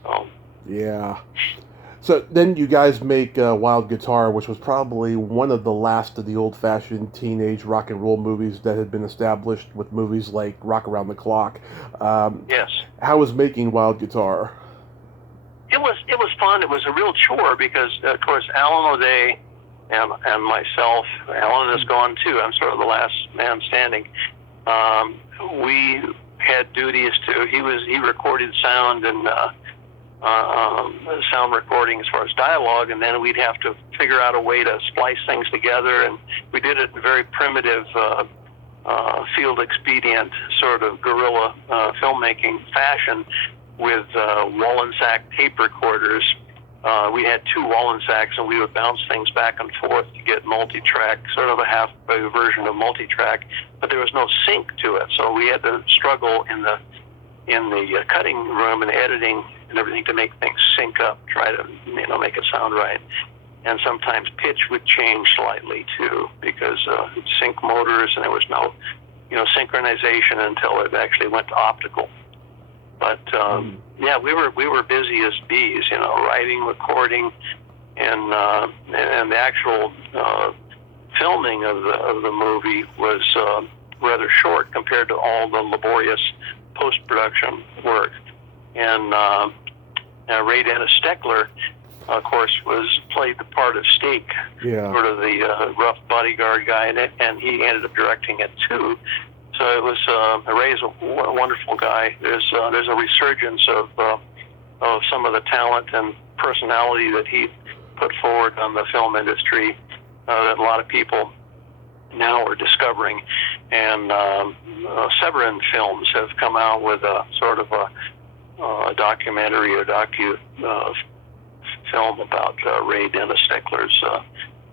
So. Yeah. So then you guys make Wild Guitar, which was probably one of the last of the old-fashioned teenage rock and roll movies that had been established with movies like Rock Around the Clock. Yes. How was making Wild Guitar? It was fun. It was a real chore because, of course, Alan O'Day and myself, Alan is gone too. I'm sort of the last man standing. We had duties to. He recorded sound and. Sound recording as far as dialogue, and then we'd have to figure out a way to splice things together, and we did it in very primitive field expedient sort of guerrilla filmmaking fashion with Wallensack tape recorders. We had 2 Wallensacks, and we would bounce things back and forth to get multi-track, sort of a half-wave version of multi-track, but there was no sync to it, so we had to struggle in the cutting room and editing and everything to make things sync up, try to make it sound right. And sometimes pitch would change slightly too, because sync motors, and there was no synchronization until it actually went to optical. But yeah, we were busy as bees, writing, recording, and the actual filming of the movie was rather short compared to all the laborious post-production work. And Ray Dennis Steckler, of course, played the part of Steak, sort of the rough bodyguard guy, and he ended up directing it too. So it was Ray's a wonderful guy. There's a resurgence of some of the talent and personality that he put forward on the film industry that a lot of people now are discovering. And Severin Films have come out with a sort of a documentary or film about Ray Dennis Steckler's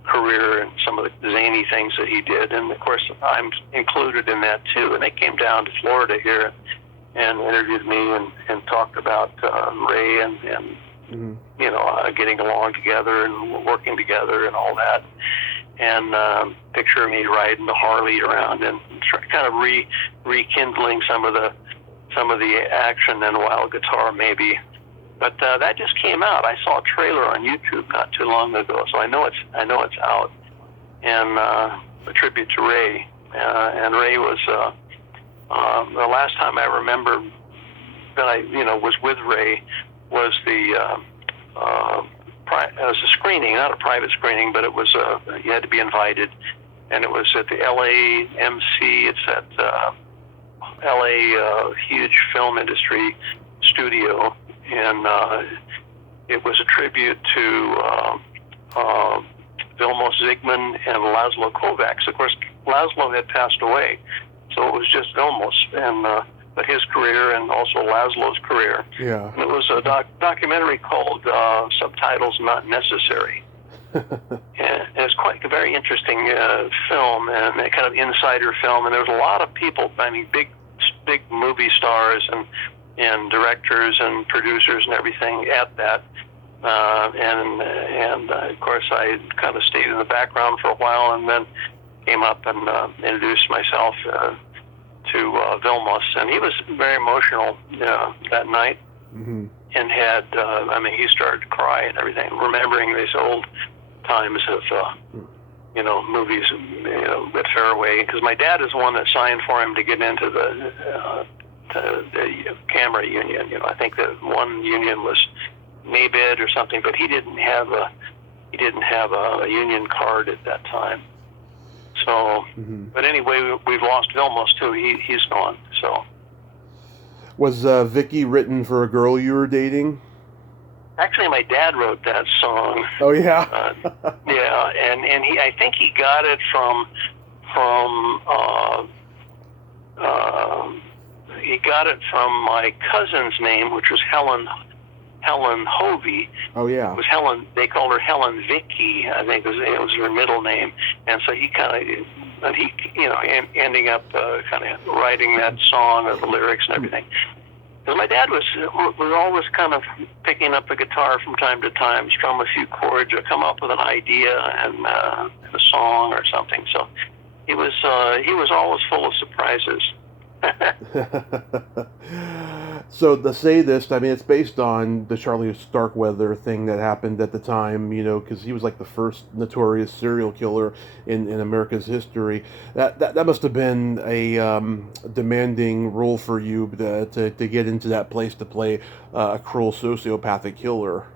career and some of the zany things that he did. And of course, I'm included in that too. And they came down to Florida here and interviewed me and talked about Ray and getting along together and working together and all that. And picture me riding the Harley around and kind of rekindling some of the action and Wild Guitar maybe. But that just came out. I saw a trailer on YouTube not too long ago, so I know it's out. And a tribute to Ray. And Ray was the last time I remember that I was with Ray was it was a screening, not a private screening, but it was you had to be invited, and it was at the LAMC. It's at LA huge film industry studio, and it was a tribute to Vilmos Zsigmond and Laszlo Kovacs. Of course, Laszlo had passed away, so it was just Vilmos and but his career and also Laszlo's career. Yeah. And it was a documentary called Subtitles Not Necessary. And it's quite a very interesting film and a kind of insider film. And there was a lot of people, big movie stars and directors and producers and everything at that. And of course, I kind of stayed in the background for a while and then came up and introduced myself to Vilmos, and he was very emotional that night, and had he started to cry and everything, remembering these old times of movies at Fairway, because my dad is the one that signed for him to get into the camera union. I think that one union was NABED or something, but he didn't have a union card at that time. So, but anyway, we've lost Vilmos too. He's gone. So, was Vicky written for a girl you were dating? Actually, my dad wrote that song. Oh yeah. Yeah, and I think he got it from he got it from my cousin's name, which was Helen Hovey. Oh yeah. It was Helen. They called her Helen Vicky. I think it was her middle name, and so he ending up kind of writing that song or the lyrics and everything. Because my dad was always kind of picking up the guitar from time to time, strum a few chords, or come up with an idea and a song or something. So he was always full of surprises. So the Sadist, I mean, it's based on the Charlie Starkweather thing that happened at the time, because he was like the first notorious serial killer in America's history. That must have been a demanding role for you to get into that place to play a cruel sociopathic killer.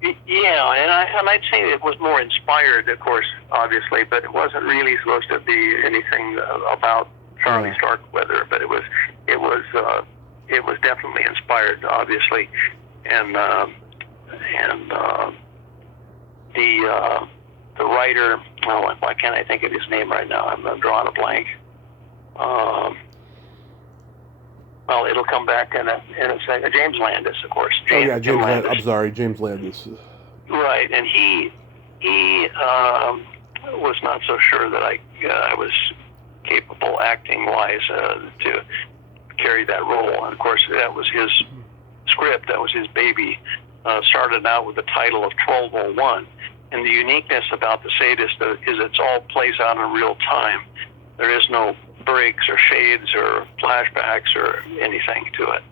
Yeah, and I'd say it was more inspired, of course, obviously, but it wasn't really supposed to be anything about Charlie Starkweather, but it was definitely inspired, obviously, and the writer, why can't I think of his name right now? I'm drawing a blank. Well, it'll come back in a second. James Landis, of course. James Landis. I'm sorry, James Landis. Right, and he was not so sure that I was capable acting-wise to carry that role. And of course, that was his script. That was his baby. Started out with the title of 1201. And the uniqueness about The Sadist is it's all plays out in real time. There is no breaks or shades or flashbacks or anything to it.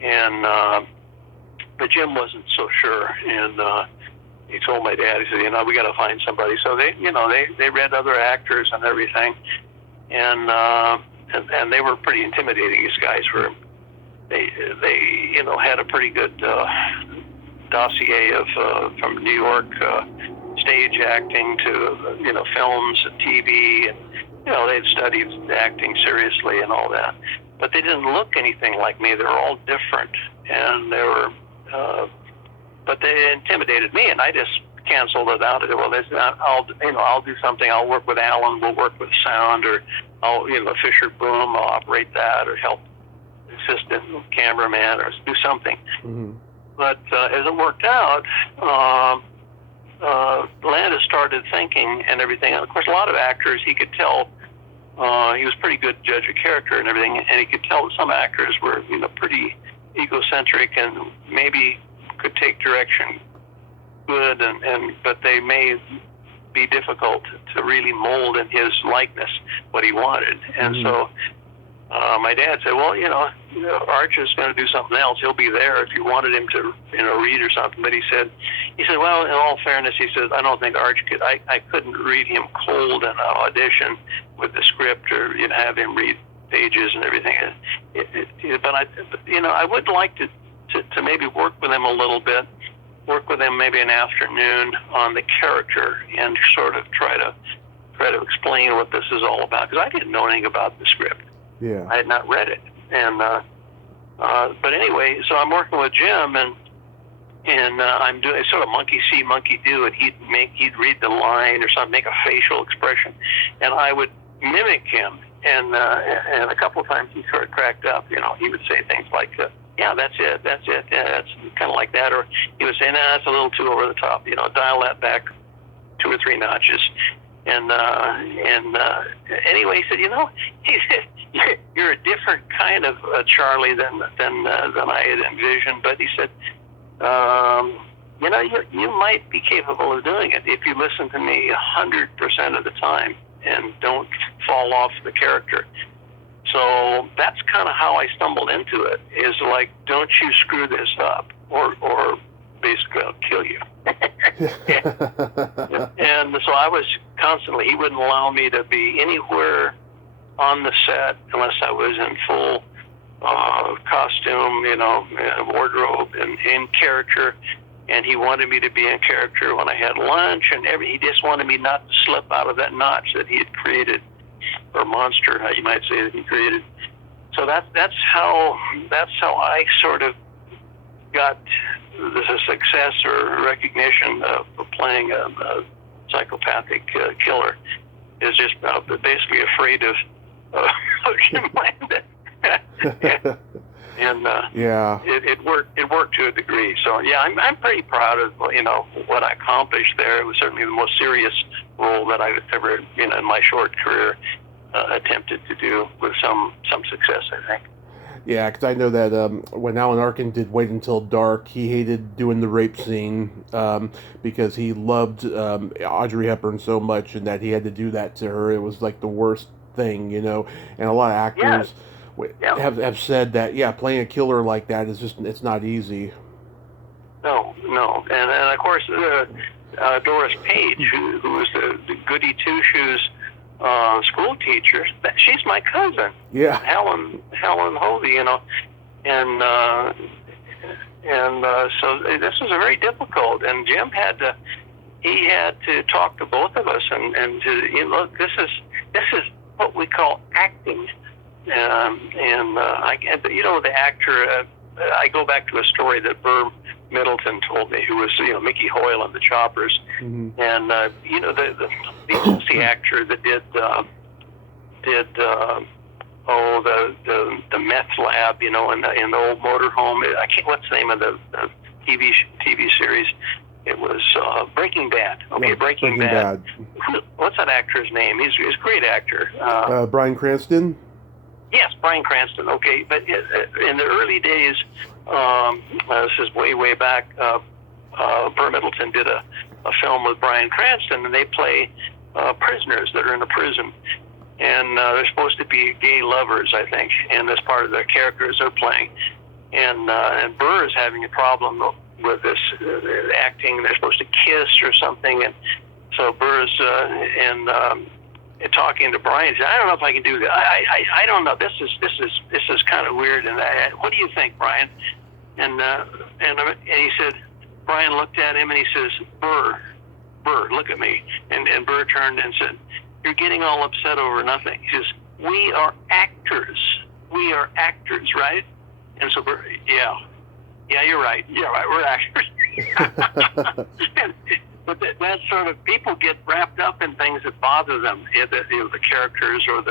And but Jim wasn't so sure, and he told my dad, he said, we got to find somebody. So they read other actors and everything, and they were pretty intimidating. These guys were, they had a pretty good dossier of from New York stage acting to films and TV, and they'd studied acting seriously and all that, but they didn't look anything like me. They were all different, and they were, but they intimidated me, and I just canceled it out. Well, I'll do something. I'll work with Alan. We'll work with sound, or I'll Fisher Boom. I'll operate that, or help assistant cameraman, or do something. Mm-hmm. But as it worked out, Landis started thinking and everything. And of course, a lot of actors, he could tell. He was pretty good judge of character and everything, and he could tell that some actors were, pretty egocentric and maybe could take direction good, but they may be difficult to really mold in his likeness what he wanted. And so my dad said, well, Arch is going to do something else. He'll be there if you wanted him to, read or something. But he said, well, in all fairness, he says, I don't think Arch could. I couldn't read him cold in an audition with the script, or have him read pages and everything. But I would like to maybe work with him a little bit. Work with him maybe an afternoon on the character and sort of try to explain what this is all about, because I didn't know anything about the script. Yeah, I had not read it, and but anyway, so I'm working with Jim, and I'm doing sort of monkey see, monkey do, and he'd read the line or something, make a facial expression, and I would mimic him, and a couple of times he sort of cracked up. He would say things like, yeah, that's it, yeah, that's kind of like that, or he would say, nah, that's a little too over the top, dial that back 2 or 3 notches. And anyway, he said, you're a different kind of Charlie than I had envisioned. But he said, you might be capable of doing it if you listen to me 100% of the time and don't fall off the character. So that's kind of how I stumbled into it. Is like, don't you screw this up, or basically I'll kill you. And so I was constantly, he wouldn't allow me to be anywhere on the set unless I was in full costume, wardrobe and in character. And he wanted me to be in character when I had lunch and he just wanted me not to slip out of that notch that he had created, or monster, how you might say, that he created. So that's how I sort of got the success or recognition of playing a psychopathic killer is just basically afraid of Jim Landis. And it worked to a degree. So yeah, I'm pretty proud of what I accomplished there. It was certainly the most serious role that I've ever in my short career attempted to do with some success, I think. Yeah, because I know that when Alan Arkin did Wait Until Dark, he hated doing the rape scene because he loved Audrey Hepburn so much, and that he had to do that to her. It was like the worst thing, And a lot of actors have said that, playing a killer like that is it's not easy. No, and of course Doris Page, who was the goody two shoes school teacher, she's my cousin. Yeah, Helen Hovey, and so this was very difficult. And Jim had to talk to both of us and to look, this is what we call acting. The actor. I go back to a story that Burr Middleton told me, who was Mickey Hoyle and the Choppers, and the actor that did the meth lab, in the old motorhome. I can't. What's the name of the TV series? It was Breaking Bad. Okay, Breaking Bad. What's that actor's name? He's a great actor. Bryan Cranston. Yes, Bryan Cranston. Okay, but in the early days, this is way back. Burr Middleton did a film with Bryan Cranston, and they play prisoners that are in a prison, and they're supposed to be gay lovers, I think, and that's part of the characters they're playing. And Burr is having a problem with this acting. They're supposed to kiss or something, and so Burr's talking to Brian. He said, "I don't know if I can do that. I don't know. This is kind of weird." And what do you think, Brian? And he said, Brian looked at him and he says, Burr, look at me. And Burr turned and said, "You're getting all upset over nothing." He says, "We are actors. We are actors, right?" And so Burr, yeah, you're right. Yeah, right. We're actors. But that sort of, people get wrapped up in things that bother them, the characters or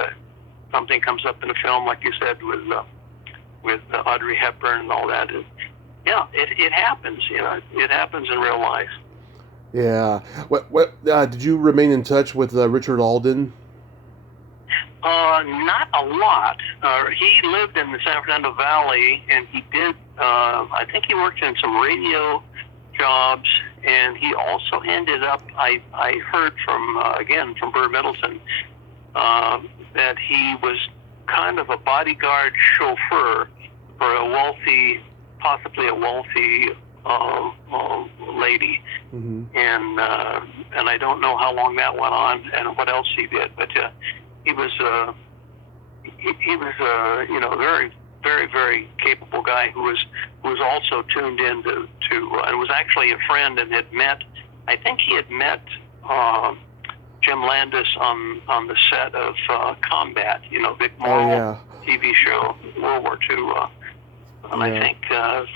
something comes up in a film, like you said, with Audrey Hepburn and all that. It happens. It happens in real life. Yeah. What did you remain in touch with Richard Alden? Not a lot. He lived in the San Fernando Valley, and he did. I think he worked in some radio jobs, and he also ended up. I heard from Burr Middleton that he was kind of a bodyguard chauffeur for possibly a wealthy lady, and I don't know how long that went on and what else he did, but he was a very, very, very capable guy who was also tuned in to and was actually a friend and had met. I think he had met Jim Landis on the set of Combat, Vic Morrow TV show, World War II. And I think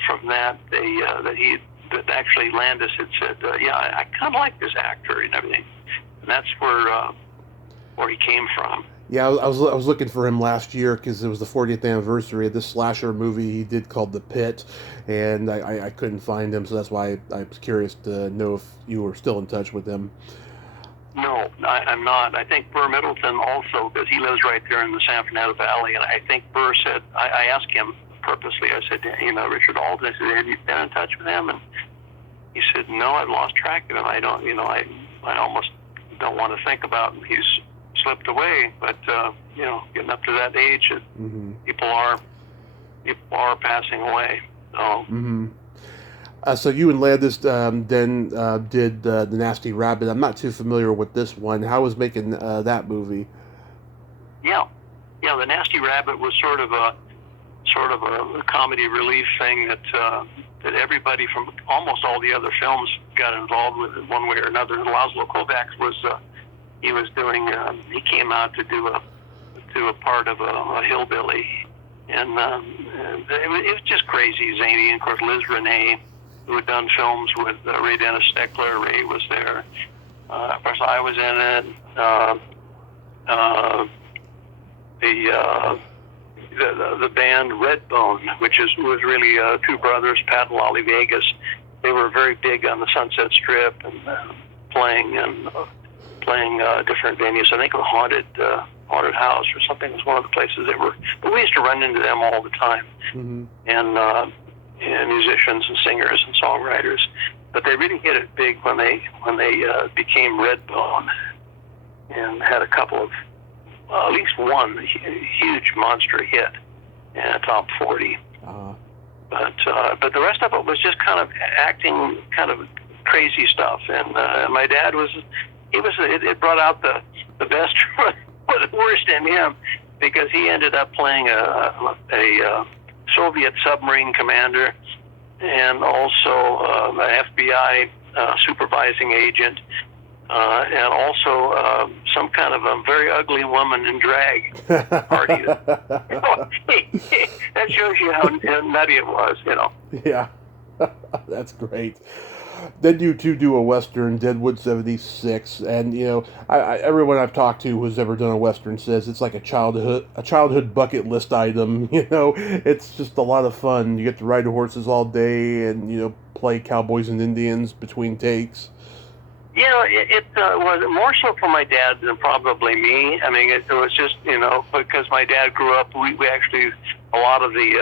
from that that actually Landis had said, I kind of like this actor and everything. And that's where he came from. Yeah, I was looking for him last year because it was the 40th anniversary of this slasher movie he did called The Pit, and I couldn't find him, so that's why I was curious to know if you were still in touch with him. No, I'm not. I think Burr Middleton also, because he lives right there in the San Fernando Valley, and I think Burr said, I asked him purposely, I said, Richard Alden, I said, have you been in touch with him? And he said, no, I've lost track of him. I don't, I almost don't want to think about him. He's slipped away, but getting up to that age, people are passing away. So, so you and Landis then did The Nasty Rabbit. I'm not too familiar with this one. How was making that movie? Yeah, The Nasty Rabbit was sort of a comedy relief thing that everybody from almost all the other films got involved with in one way or another. And Laszlo Kovac he came out to do a part of a hillbilly, and it was just crazy, zany. And of course, Liz Renee who had done films with Ray Dennis Steckler. Ray was there. Of course, I was in it. The band Redbone, which was really two brothers, Pat and Lolly Vegas. They were very big on the Sunset Strip and playing different venues. I think the Haunted House or something was one of the places they were. But we used to run into them all the time, and musicians and singers and songwriters. But they really hit it big when they became Redbone, and had a couple of at least one huge monster hit in a top 40. But the rest of it was just kind of acting, kind of crazy stuff. And my dad it brought out the best or the worst in him, because he ended up playing a Soviet submarine commander, and also an FBI supervising agent, and also some kind of a very ugly woman in drag party. That shows you how nutty it was, Yeah, that's great. Then you two do a Western, Deadwood 76, and everyone I've talked to who's ever done a Western says it's like a childhood bucket list item. It's just a lot of fun. You get to ride horses all day and play cowboys and Indians between takes. It was more so for my dad than probably me. I mean, it was just, because my dad grew up, we actually, a lot of the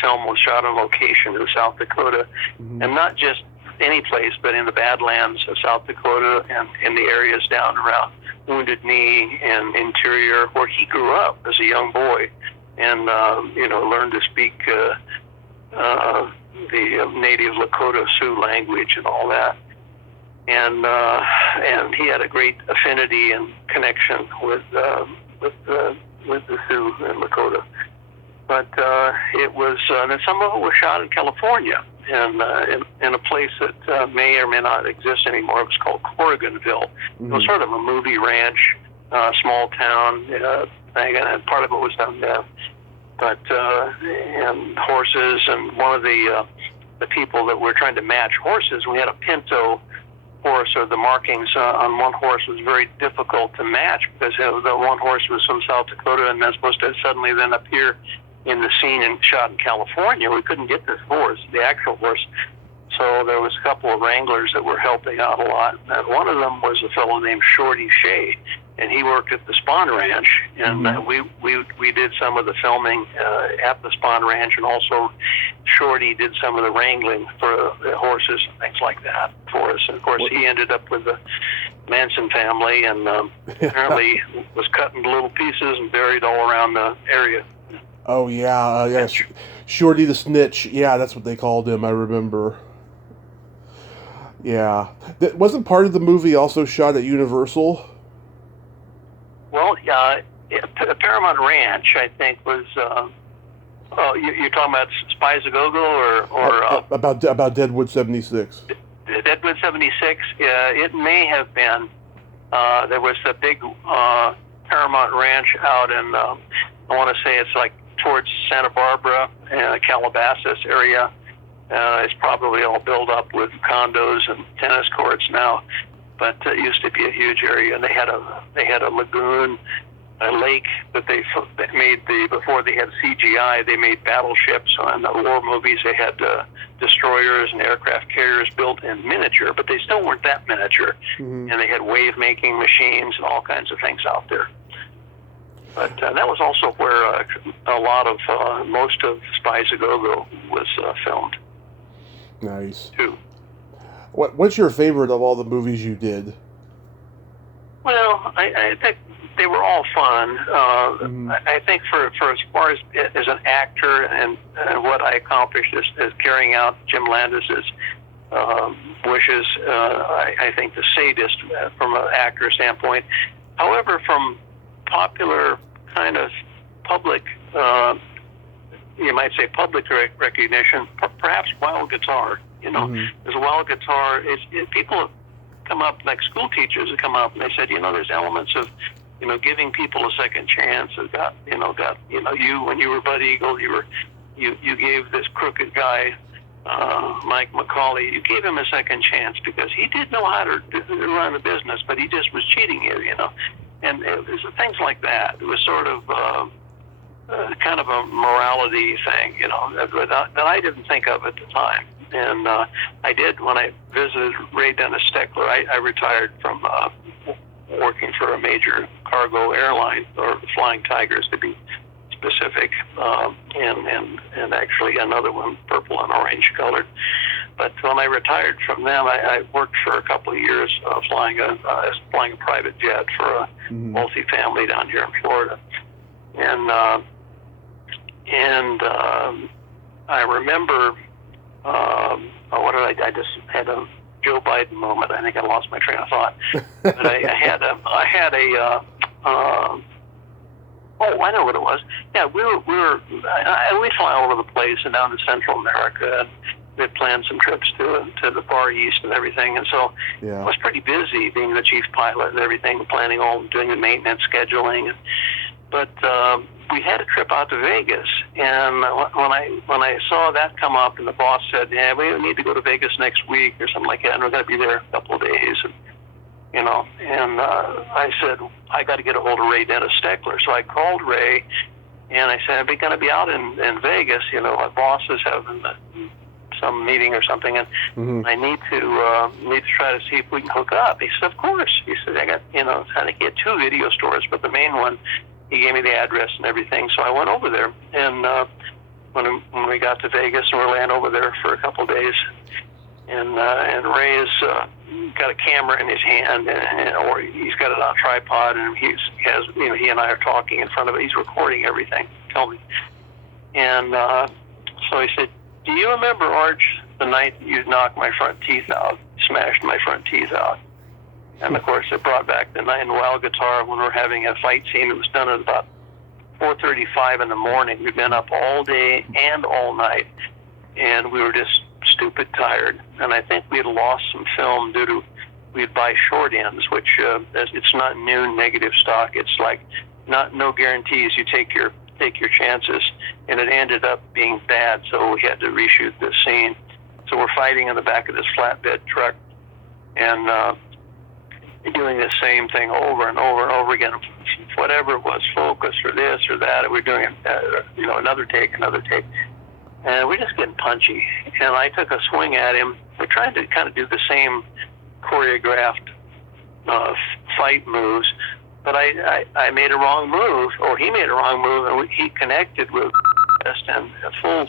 film was shot on location in South Dakota, and not just any place, but in the Badlands of South Dakota and in the areas down around Wounded Knee and Interior, where he grew up as a young boy, and, learned to speak the native Lakota Sioux language and all that. And he had a great affinity and connection with the Sioux and Lakota. But it was, and some of it was shot in California, and in a place that may or may not exist anymore. It was called Corriganville. It was sort of a movie ranch, small town thing, and part of it was done there. But and horses, and one of the people that were trying to match horses, we had a Pinto horse, or the markings on one horse was very difficult to match, because the one horse was from South Dakota and that's supposed to suddenly then appear in the scene and shot in California. We couldn't get this horse, the actual horse. So there was a couple of wranglers that were helping out a lot. And one of them was a fellow named Shorty Shea, and he worked at the Spawn Ranch. And we did some of the filming at the Spawn Ranch, and also Shorty did some of the wrangling for the horses and things like that for us. And of course, he ended up with the Manson family, and apparently was cut into little pieces and buried all around the area. Oh, yeah, yes. Shorty the Snitch. Yeah, that's what they called him, I remember. Yeah. Wasn't part of the movie also shot at Universal? Well, Paramount Ranch, I think, was... you're talking about Spies a Go-Go, or about Deadwood 76. Deadwood 76, it may have been. There was a big Paramount Ranch out in, I want to say it's like towards Santa Barbara, Calabasas area. It's probably all built up with condos and tennis courts now, but it used to be a huge area. And they had a lagoon, a lake that they made before they had CGI. They made battleships. On the war movies, they had destroyers and aircraft carriers built in miniature, but they still weren't that miniature. And they had wave making machines and all kinds of things out there. But that was also where a lot of most of Spies a Go-Go was filmed. Nice. Too. What's your favorite of all the movies you did? Well, I think they were all fun. I think for as far as an actor and what I accomplished as carrying out Jim Landis's wishes, I think the Sadist from an actor standpoint. However, from popular kind of public, you might say public recognition, perhaps Wild Guitar. There's a Wild Guitar. People have come up, like school teachers have come up, and they said, there's elements of, giving people a second chance. You when you were Bud Eagle, you gave this crooked guy Mike McCauley, you gave him a second chance because he did know how to run a business, but he just was cheating you, you know. And it was things like that. It was sort of kind of a morality thing, you know, that I didn't think of at the time. And I did when I visited Ray Dennis Steckler. I retired from working for a major cargo airline, or Flying Tigers to be specific, and actually another one, purple and orange colored. But when I retired from them, I worked for a couple of years flying a private jet for a multifamily down here in Florida, and I remember I just had a Joe Biden moment. I think I lost my train of thought, but I had a oh, I know what it was. Yeah, we fly all over the place and down to Central America. And we had planned some trips to the Far East and everything, and so I was pretty busy being the chief pilot and everything, doing the maintenance, scheduling. But we had a trip out to Vegas, and when I saw that come up, and the boss said, "Yeah, we need to go to Vegas next week or something like that, and we're going to be there a couple of days," and you know, and I said, I got to get a hold of Ray Dennis Steckler. So I called Ray, and I said, I'm going to be out in Vegas. You know, my boss is having some meeting or something, and I need to try to see if we can hook up. He said, of course. He said, I got, you know, I think he had 2 video stores, but the main one, he gave me the address and everything. So I went over there, and when we got to Vegas, and we ran over there for a couple of days, and Ray has got a camera in his hand, or he's got it on a tripod, and he and I are talking in front of it. He's recording everything. Tell me. And so he said, "Do you remember, Arch, the night you knocked my front teeth out, smashed my front teeth out?" And of course, it brought back the Nine Wild guitar when we were having a fight scene. It was done at about 4:35 in the morning. We'd been up all day and all night, and we were just stupid tired. And I think we had lost some film due to we'd buy short ends, which it's not new negative stock. It's like no guarantees. You take your chances, and it ended up being bad. So we had to reshoot this scene. So we're fighting in the back of this flatbed truck, and doing the same thing over and over and over again. Whatever it was, focus or this or that, we're doing another take, and we're just getting punchy. And I took a swing at him. We're trying to kind of do the same choreographed fight moves, but I made a wrong move, or he made a wrong move, and he connected with and full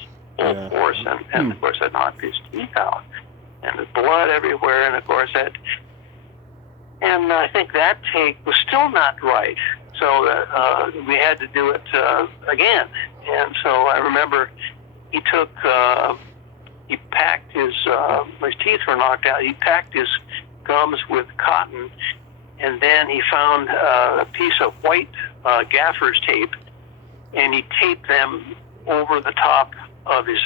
force, and of course I knocked his teeth out, and the blood everywhere, and of course that. And I think that take was still not right, so we had to do it again. And so I remember he packed his teeth were knocked out. He packed his gums with cotton, and then he found a piece of white gaffer's tape, and he taped them over the top of his,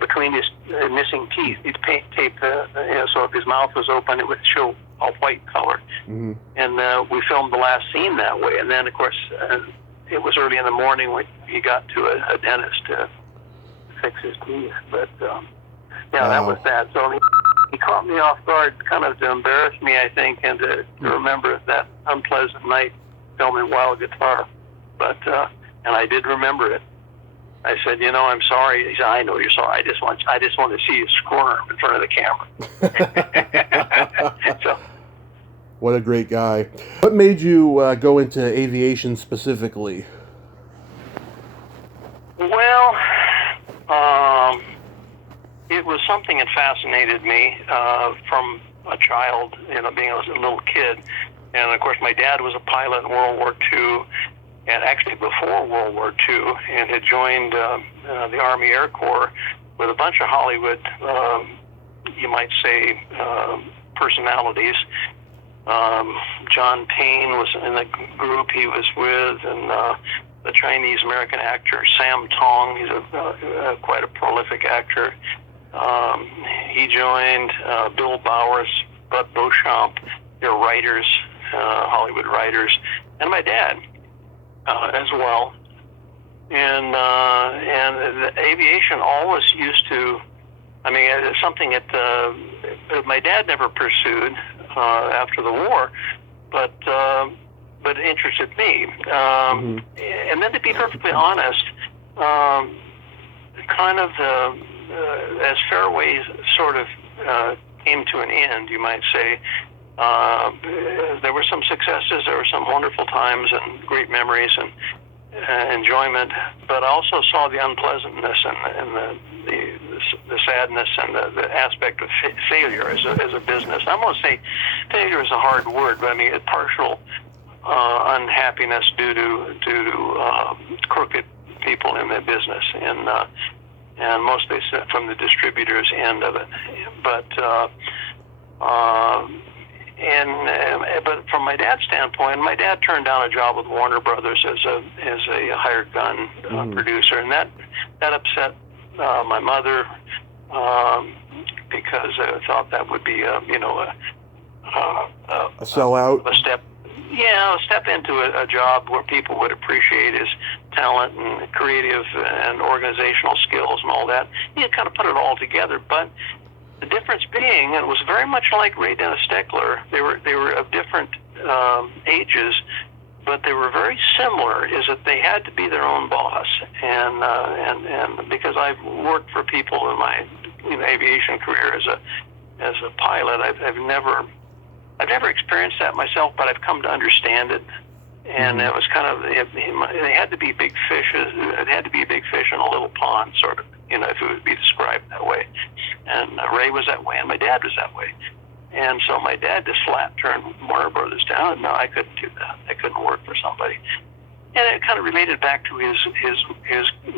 between his missing teeth. He'd tape so if his mouth was open, it would show a white color. And we filmed the last scene that way. And then, of course, it was early in the morning when he got to a dentist to fix his teeth. But, that was that. So he caught me off guard, kind of to embarrass me, I think, and to remember that unpleasant night filming Wild Guitar. But, and I did remember it. I said, I'm sorry. He said, I know you're sorry. I just want to see you squirm in front of the camera. So, what a great guy. What made you go into aviation specifically? Well, it was something that fascinated me from a child, being a little kid. And, of course, my dad was a pilot in World War II, and actually before World War II, and had joined the Army Air Corps with a bunch of Hollywood, you might say, personalities. John Payne was in the group he was with, and the Chinese-American actor Sam Tong. He's quite a prolific actor. He joined Bill Bowers, Bud Beauchamp. They're writers, Hollywood writers, and my dad as well. And the aviation always used to I mean, it's something that my dad never pursued after the war, but it interested me. And then, to be perfectly honest, kind of as Fairway sort of came to an end, you might say, there were some successes, there were some wonderful times and great memories and enjoyment, but I also saw the unpleasantness and the sadness and the aspect of failure as a business. I won't say failure is a hard word, but I mean partial unhappiness due to crooked people in the business, and mostly from the distributors' end of it. But but from my dad's standpoint, my dad turned down a job with Warner Brothers as a hired gun producer, and that upset my mother because I thought that would be a sellout, a step into a job where people would appreciate his talent and creative and organizational skills and all that. He had kind of put it all together, but the difference being, it was very much like Ray Dennis Steckler. They were of different ages, but they were very similar. Is that they had to be their own boss, and because I've worked for people in my aviation career as a pilot, I've never experienced that myself, but I've come to understand it. And it was kind of they had to be big fish. It had to be a big fish in a little pond, sort of. If it would be described that way. And Ray was that way, and my dad was that way. And so my dad just flat turned Warner Brothers down. No, I couldn't do that. I couldn't work for somebody. And it kind of related back to his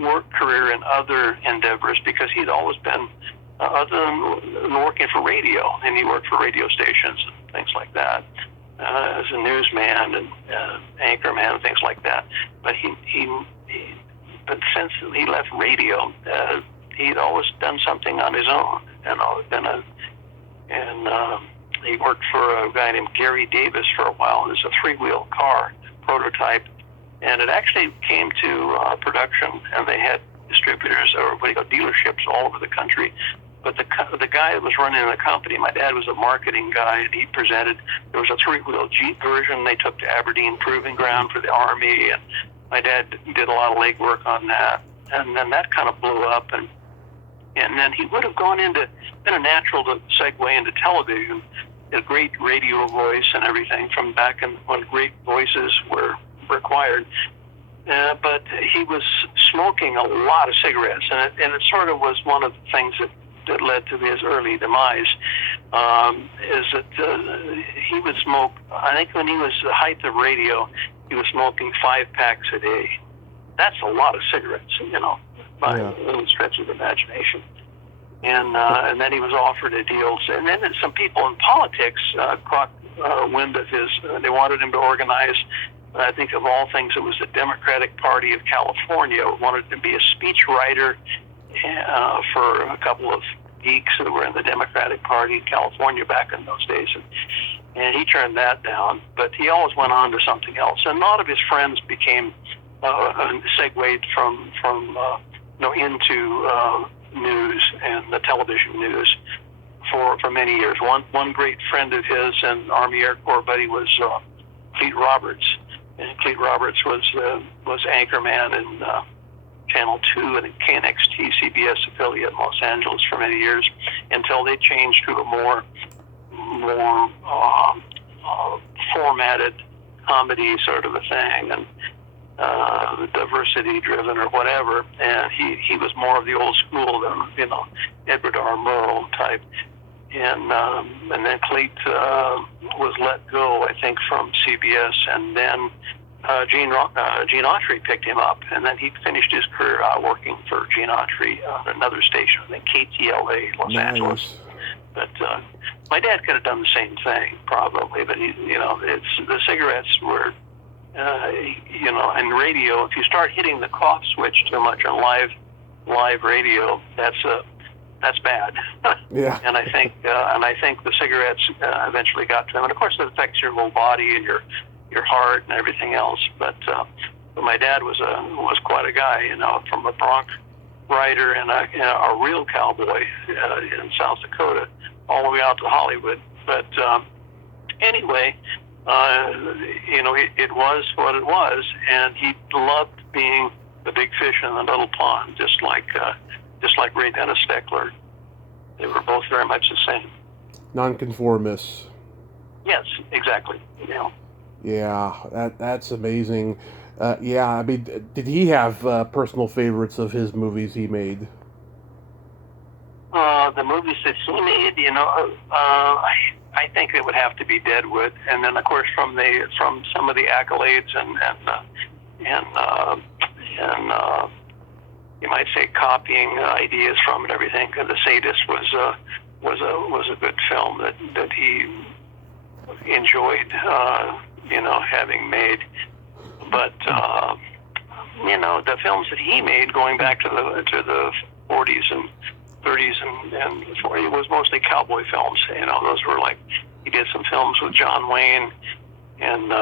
work career and other endeavors, because he'd always been, other than working for radio, and he worked for radio stations and things like that, as a newsman and anchorman and things like that. But but since he left radio, he'd always done something on his own, and he worked for a guy named Gary Davis for a while. It was a three-wheel car prototype, and it actually came to production, and they had distributors, or what do you call dealerships, all over the country. But the guy that was running the company, my dad was a marketing guy, and he presented. There was a three-wheel Jeep version they took to Aberdeen Proving Ground for the Army, and my dad did a lot of legwork on that, and then that kind of blew up, and then he would have been a natural to segue into television, a great radio voice and everything from back when great voices were required. But he was smoking a lot of cigarettes, and it sort of was one of the things that led to his early demise. Is that he would smoke? I think when he was the height of radio, he was smoking 5 packs a day. That's a lot of cigarettes, by any stretch of the imagination. And then he was offered a deal. And then some people in politics caught wind of his. They wanted him to organize. I think of all things, it was the Democratic Party of California. Wanted to be a speechwriter for a couple of geeks who were in the Democratic Party in California back in those days. And he turned that down, but he always went on to something else. And a lot of his friends became segued from into news and the television news for many years. One great friend of his and Army Air Corps buddy was Clete Roberts, and Clete Roberts was anchorman in Channel 2 and KNXT CBS affiliate in Los Angeles for many years, until they changed to a more formatted comedy sort of a thing, and diversity driven or whatever. And he was more of the old school than Edward R. Murrow type. And then Clete was let go, I think, from CBS, and then Gene Autry picked him up, and then he finished his career working for Gene Autry on another station, I think KTLA, Los Angeles. But my dad could have done the same thing, probably. But it's the cigarettes were, and radio. If you start hitting the cough switch too much on live radio, that's bad. Yeah. And I think the cigarettes eventually got to him, and of course it affects your whole body and your heart and everything else. But my dad was quite a guy, from the Bronx writer and a real cowboy in South Dakota, all the way out to Hollywood. But anyway, it was what it was, and he loved being the big fish in the little pond, just like Ray Dennis Steckler. They were both very much the same. Nonconformists. Yes, exactly. Yeah, that's amazing. Yeah, I mean, did he have personal favorites of his movies he made? The movies that he made, I think it would have to be Deadwood, and then of course from some of the accolades and you might say copying ideas from it, everything. The Sadist was a good film that he enjoyed, having made. But the films that he made, going back to the 40s and 30s and 40s, was mostly cowboy films. Those were like, he did some films with John Wayne and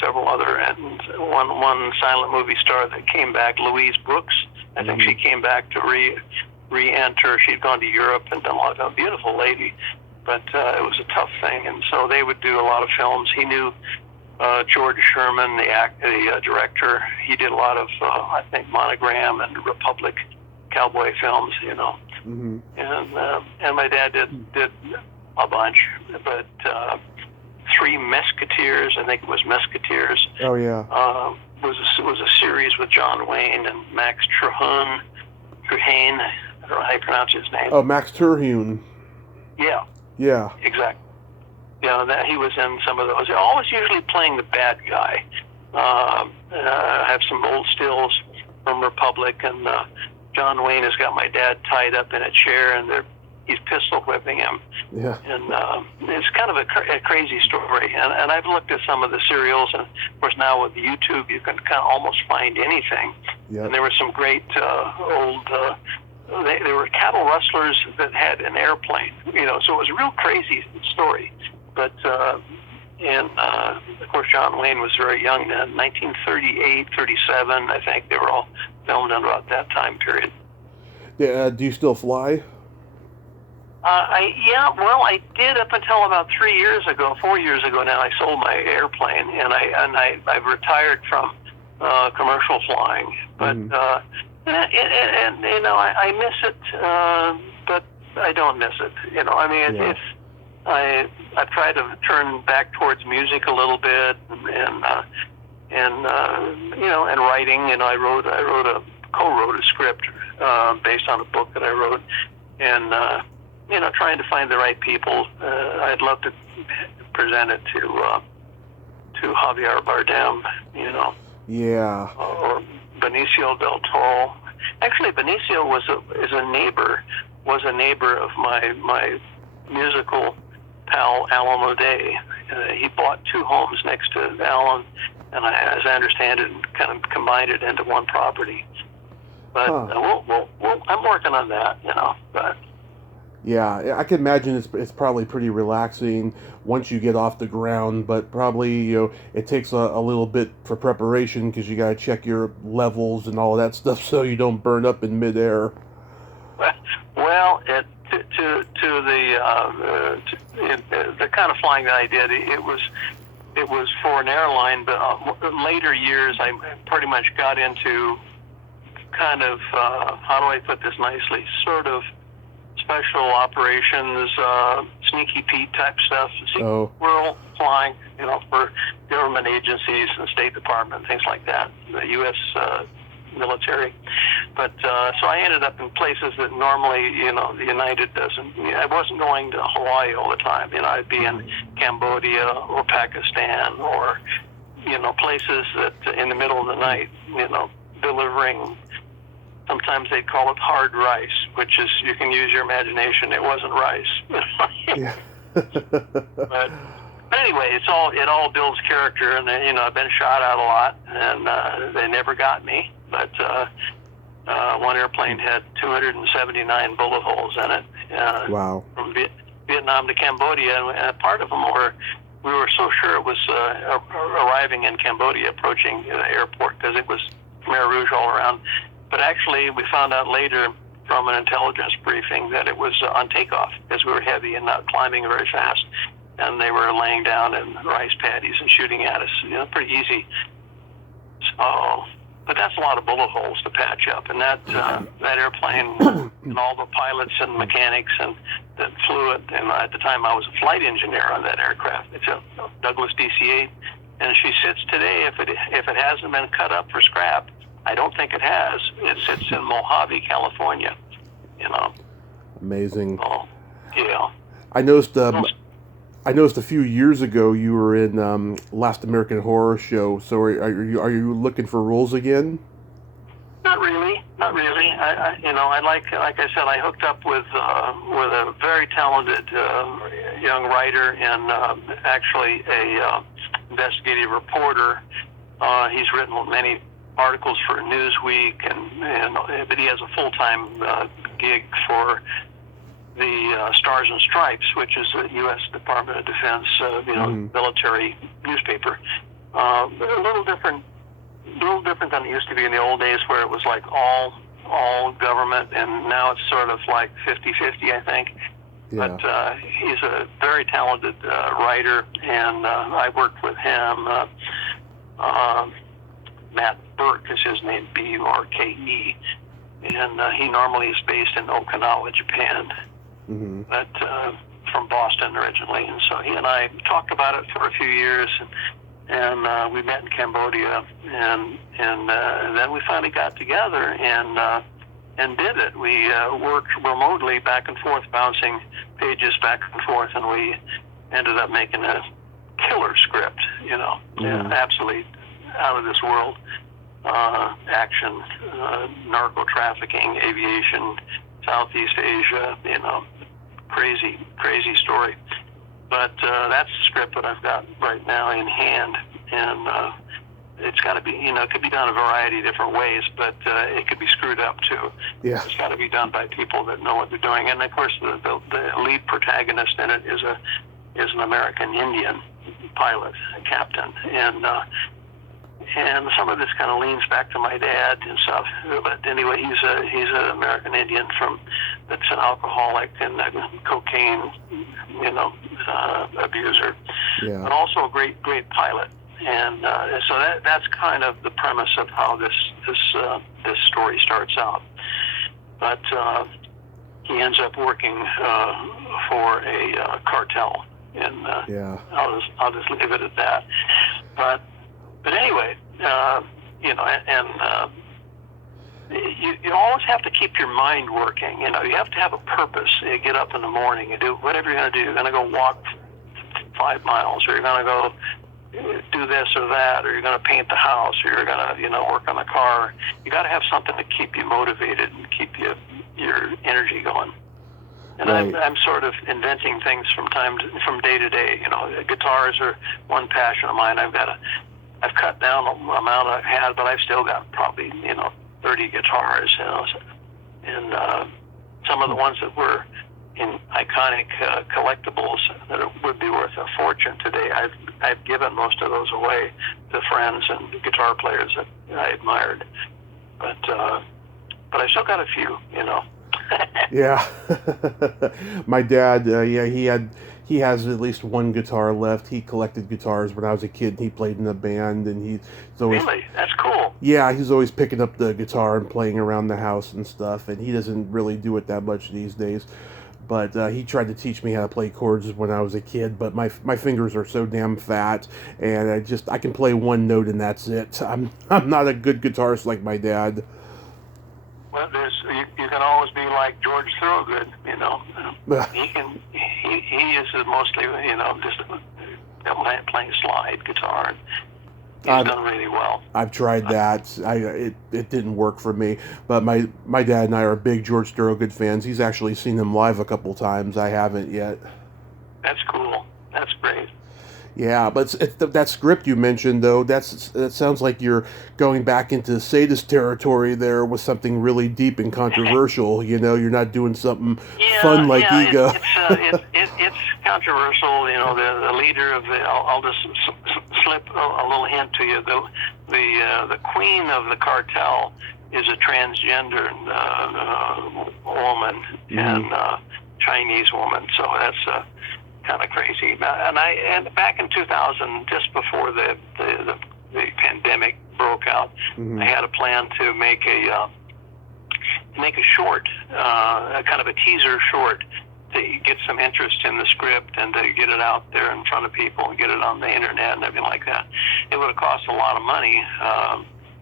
several other, and one silent movie star that came back, Louise Brooks. I think she came back to re-enter. She'd gone to Europe and done a lot of, a beautiful lady, but it was a tough thing, and so they would do a lot of films. He knew George Sherman, the director. He did a lot of, I think, Monogram and Republic cowboy films, And my dad did a bunch, but Three Musketeers, I think it was Musketeers. Oh yeah. Was a series with John Wayne and Max Terhune. I don't know how you pronounce his name. Oh, Max Terhune. Yeah. Yeah. Exactly. That he was in some of those. Always usually playing the bad guy. I have some old stills from Republic, and John Wayne has got my dad tied up in a chair, and he's pistol whipping him. Yeah. And it's kind of a crazy story. And I've looked at some of the serials, and of course now with YouTube you can kind of almost find anything. Yep. And there were some great old. They were cattle rustlers that had an airplane. So it was a real crazy story. But of course John Wayne was very young then, 1938, 37. I think they were all filmed in about that time period. Yeah. Do you still fly? I did up until about 4 years ago now. I sold my airplane, and I've retired from commercial flying. But I miss it, but I don't miss it. It's I've tried to turn back towards music a little bit, and writing. I co-wrote a script based on a book that I wrote, and trying to find the right people. I'd love to present it to Javier Bardem, Yeah. Or Benicio del Toro. Actually, Benicio was a neighbor of my musical pal Alan O'Day. He bought two homes next to Alan, and as I understand it, kind of combined it into one property. But I'm working on that, But yeah, I can imagine it's probably pretty relaxing once you get off the ground, but probably it takes a little bit for preparation because you got to check your levels and all of that stuff so you don't burn up in midair. Well, the kind of flying that I did, it was for an airline, but later years I pretty much got into kind of how do I put this nicely, sort of special operations, sneaky Pete type stuff. Rural flying, for government agencies and State Department, things like that, the U.S. Military. But so I ended up in places that normally, the United doesn't. I wasn't going to Hawaii all the time. I'd be in Cambodia or Pakistan or, places that in the middle of the night, delivering. Sometimes they call it hard rice, which is, you can use your imagination. It wasn't rice. Yeah. but anyway, it all builds character, and I've been shot at a lot, and they never got me. But one airplane had 279 bullet holes in it. Wow. From Vietnam to Cambodia, and part of them we were so sure it was arriving in Cambodia, approaching the airport, because it was Khmer Rouge all around. but actually we found out later from an intelligence briefing that it was on takeoff because we were heavy and not climbing very fast, and they were laying down in rice paddies and shooting at us. Pretty easy. So, but that's a lot of bullet holes to patch up, and that airplane and all the pilots and mechanics and that flew it. And at the time, I was a flight engineer on that aircraft. It's a Douglas DC-8, and she sits today. If it hasn't been cut up for scrap, I don't think it has. It sits in Mojave, California. Amazing. Oh, yeah. I noticed a few years ago you were in Last American Horror Show. So are you looking for roles again? Not really. I like I said, I hooked up with a very talented young writer and actually a investigative reporter. He's written many articles for Newsweek, but he has a full-time gig for the Stars and Stripes, which is the U.S. Department of Defense, military newspaper. A little different than it used to be in the old days, where it was like all government, and now it's sort of like 50-50, I think. Yeah. But he's a very talented writer, and I worked with him. Matt Burke is his name, Burke, and he normally is based in Okinawa, Japan, but from Boston originally. And so he and I talked about it for a few years, and we met in Cambodia, and then we finally got together and did it. We worked remotely back and forth, bouncing pages back and forth, and we ended up making a killer script, absolutely out of this world. Action, narco trafficking, aviation, Southeast Asia, crazy story. But that's the script that I've got right now in hand, and it's got to be, it could be done a variety of different ways, but it could be screwed up too. Yeah. It's got to be done by people that know what they're doing. And of course, the lead protagonist in it is an American Indian pilot, a captain, and some of this kind of leans back to my dad and stuff. But anyway, he's an American Indian that's an alcoholic and a cocaine, abuser, but also a great pilot. And so that's kind of the premise of how this story starts out. But he ends up working for a cartel, and I'll just leave it at that. But anyway, you always have to keep your mind working. You have to have a purpose. You get up in the morning, you do whatever you're going to do. You're going to go walk 5 miles, or you're going to go do this or that, or you're going to paint the house, or you're going to, work on the car. You got to have something to keep you motivated and keep your energy going. And right. I'm sort of inventing things from day to day. Guitars are one passion of mine. I've cut down the amount I had, but I've still got probably, 30 guitars, and some of the ones that were in iconic collectibles that would be worth a fortune today, I've given most of those away to friends and guitar players that I admired. But I still got a few, Yeah. My dad, he has at least one guitar left. He collected guitars when I was a kid. He played in a band, and he's always... Really? That's cool. Yeah, he's always picking up the guitar and playing around the house and stuff, and he doesn't really do it that much these days. But he tried to teach me how to play chords when I was a kid, but my fingers are so damn fat, and I can play one note and that's it. I'm not a good guitarist like my dad. Well, you can always be like George Thorogood, he is mostly, just playing slide guitar. He's done really well. I've tried that. It didn't work for me. But my dad and I are big George Thorogood fans. He's actually seen him live a couple times. I haven't yet. That's cool. That's great. Yeah, but that script you mentioned, though, that sounds like you're going back into Sadist territory there with something really deep and controversial. You're not doing something fun like Eegah. It's controversial. The leader of I'll just slip a little hint to you. The queen of the cartel is a transgender woman and Chinese woman. So that's kind of crazy. And back in 2000, just before the pandemic broke out, I had a plan to make a short, kind of a teaser short, to get some interest in the script and to get it out there in front of people and get it on the internet and everything like that. It would have cost a lot of money.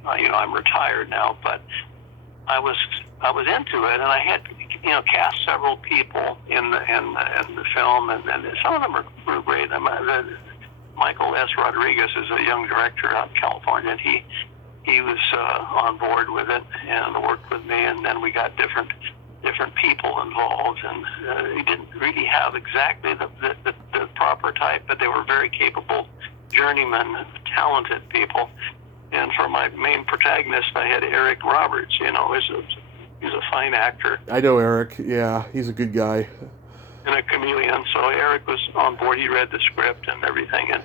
I'm retired now, but I was into it, and I had cast several people in the film, and some of them were great. Michael S. Rodriguez is a young director out in California, and he was on board with it and worked with me, and then we got different people involved, and he didn't really have exactly the proper type, but they were very capable journeyman, talented people. And for my main protagonist, I had Eric Roberts. He's a fine actor. I know Eric. Yeah, he's a good guy. And a chameleon. So Eric was on board. He read the script and everything. And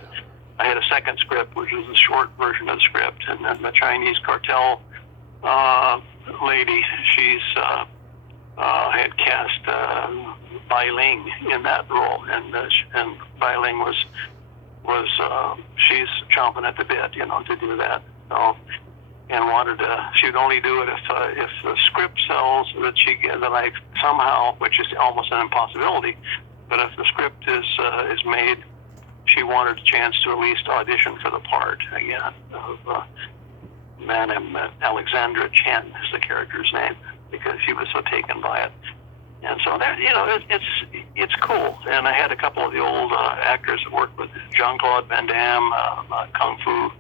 I had a second script, which was the short version of the script. And then the Chinese cartel lady, she's had cast Bai Ling in that role, and Bai Ling was she's chomping at the bit, to do that. So, and she would only do it if the script sells that I somehow, which is almost an impossibility, but if the script is made, she wanted a chance to at least audition for the part again of Madame Alexandra Chen is the character's name, because she was so taken by it. And so there, it's cool. And I had a couple of the old actors that worked with Jean-Claude Van Damme, Kung Fu,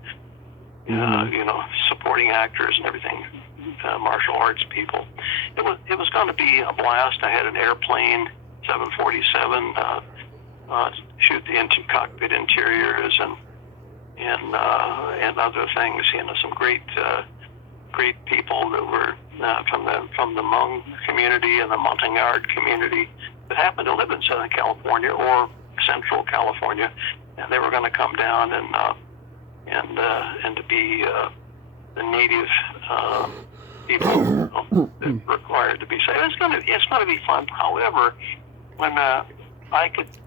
supporting actors and everything, martial arts people. It was going to be a blast. I had an airplane, 747, shoot the cockpit interiors and other things. Some great people that were from the Hmong community and the Montagnard community that happened to live in Southern California or Central California, and they were going to come down and to be the native people required to be safe. It's going to be fun. However, when I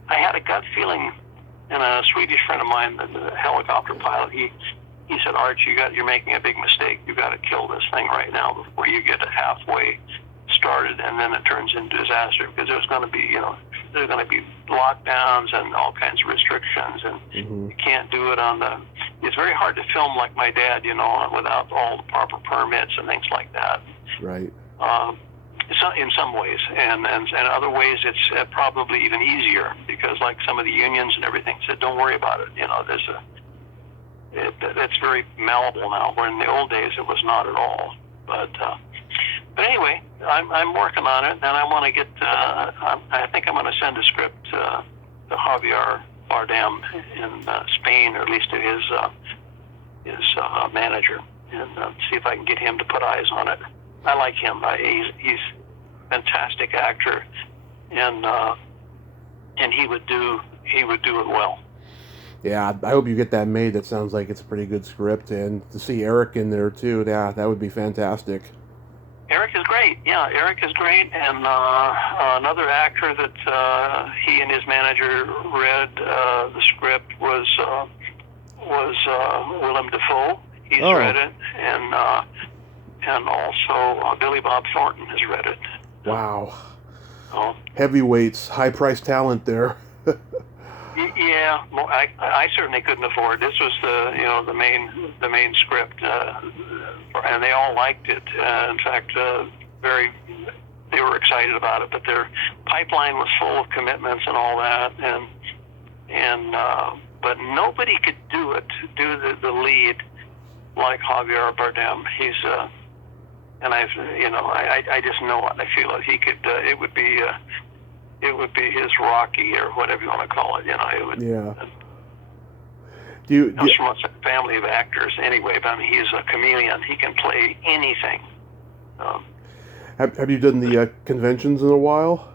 had a gut feeling, and a Swedish friend of mine, the helicopter pilot, he said, "Arch, you're making a big mistake. You got to kill this thing right now before you get it halfway started, and then it turns into disaster, because there's going to be lockdowns and all kinds of restrictions, and you can't do it it's very hard to film like my dad, without all the proper permits and things like that." Right. So in some ways, and other ways it's probably even easier, because like some of the unions and everything said, "Don't worry about it. It's very malleable now, where in the old days it was not at all." But anyway, I'm working on it, and I want to get. I think I'm going to send a script to Javier Bardem in Spain, or at least to his manager, and see if I can get him to put eyes on it. I like him. He's a fantastic actor, and he would do it well. Yeah, I hope you get that made. That sounds like it's a pretty good script, and to see Eric in there too, yeah, that would be fantastic. Eric is great. Yeah, Eric is great, and another actor that he and his manager read the script was Willem Dafoe. He's read it, and also Billy Bob Thornton has read it. Wow. Heavyweights, high-priced talent there. Yeah, well, I certainly couldn't afford. This was the main script, and they all liked it. In fact, they were excited about it. But their pipeline was full of commitments and all that, but nobody could do the lead like Javier Bardem. He's and I just know it. I feel it. He could. It would be his Rocky, or whatever you want to call it. It would. Yeah. Comes from a family of actors anyway, but I mean, he's a chameleon. He can play anything. Have you done the conventions in a while?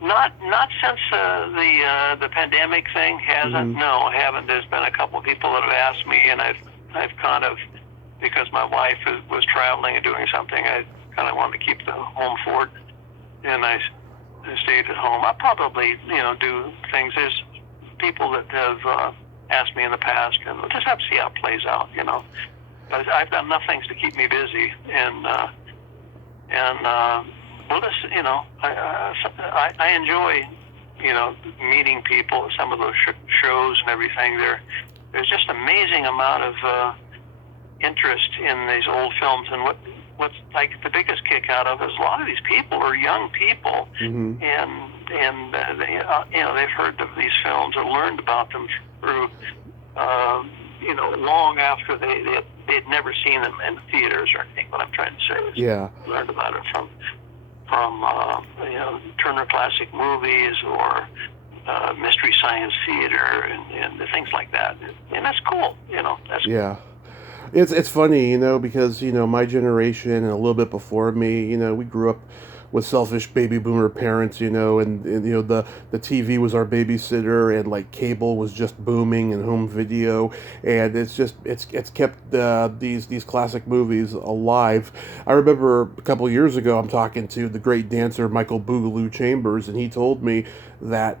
Not since the pandemic thing hasn't. No, I haven't. There's been a couple of people that have asked me, and I've kind of because my wife was traveling and doing something. I kind of wanted to keep the home fort, and I stayed at home. I probably, do things. There's people that have asked me in the past, and we'll just have to see how it plays out, But I've got enough things to keep me busy, and well, this, I enjoy, meeting people at some of those shows and everything. There's just amazing amount of interest in these old films, and what's like the biggest kick out of is a lot of these people are young people, mm-hmm. and they've heard of these films or learned about them through long after they'd never seen them in theaters or anything. What I'm trying to say is, learned about it from Turner Classic Movies or Mystery Science Theater and things like that, and that's cool. That's yeah. It's funny, because my generation and a little bit before me, we grew up with selfish baby boomer parents, and the TV was our babysitter, and like cable was just booming, and home video, and it's kept these classic movies alive. I remember a couple of years ago, I'm talking to the great dancer Michael Boogaloo Chambers, and he told me that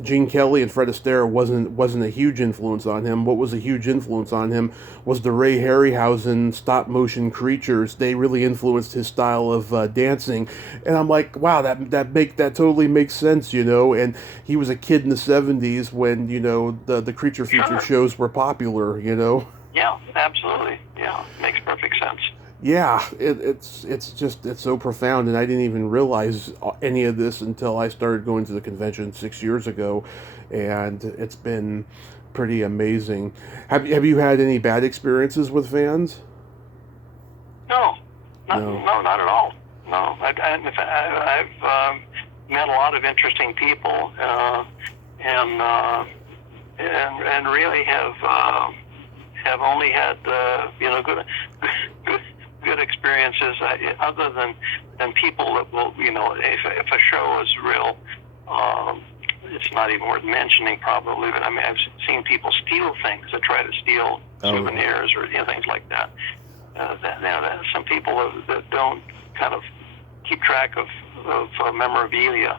Gene Kelly and Fred Astaire wasn't a huge influence on him. What was a huge influence on him was the Ray Harryhausen stop motion creatures. They really influenced his style of dancing, and I'm like, wow, that totally makes sense, And he was a kid in the '70s when the creature feature shows were popular, Yeah, absolutely. Yeah, makes perfect sense. Yeah, it's so profound, and I didn't even realize any of this until I started going to the convention 6 years ago, and it's been pretty amazing. Have you had any bad experiences with fans? No, not at all. No, I've met a lot of interesting people, and really have only had good experiences, other than people that will, if a show is real, it's not even worth mentioning probably, but I've seen people steal things, that try to steal souvenirs or things like that. Some people that don't kind of keep track of memorabilia.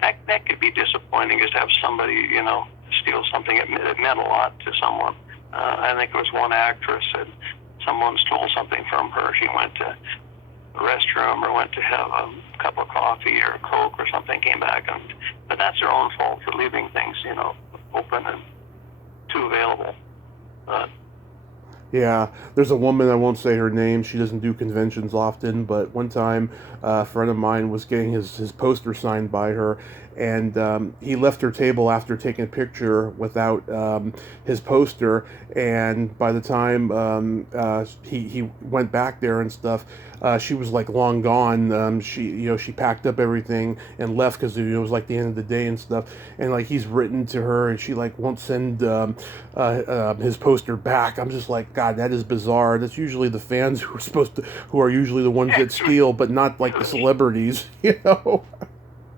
That could be disappointing, just to have somebody, steal something that meant a lot to someone. I think it was one actress that someone stole something from her. She went to the restroom or went to have a cup of coffee or a Coke or something, came back, but that's their own fault for leaving things, open and too available. Yeah, there's a woman, I won't say her name, she doesn't do conventions often, but one time a friend of mine was getting his poster signed by her, and he left her table after taking a picture without his poster, and by the time he went back there and stuff, she was like long gone. She packed up everything and left because it was like the end of the day and stuff, and like he's written to her and she like won't send his poster back. I'm just like, God, that is bizarre. That's usually the fans who are usually the ones that steal, but not like the celebrities,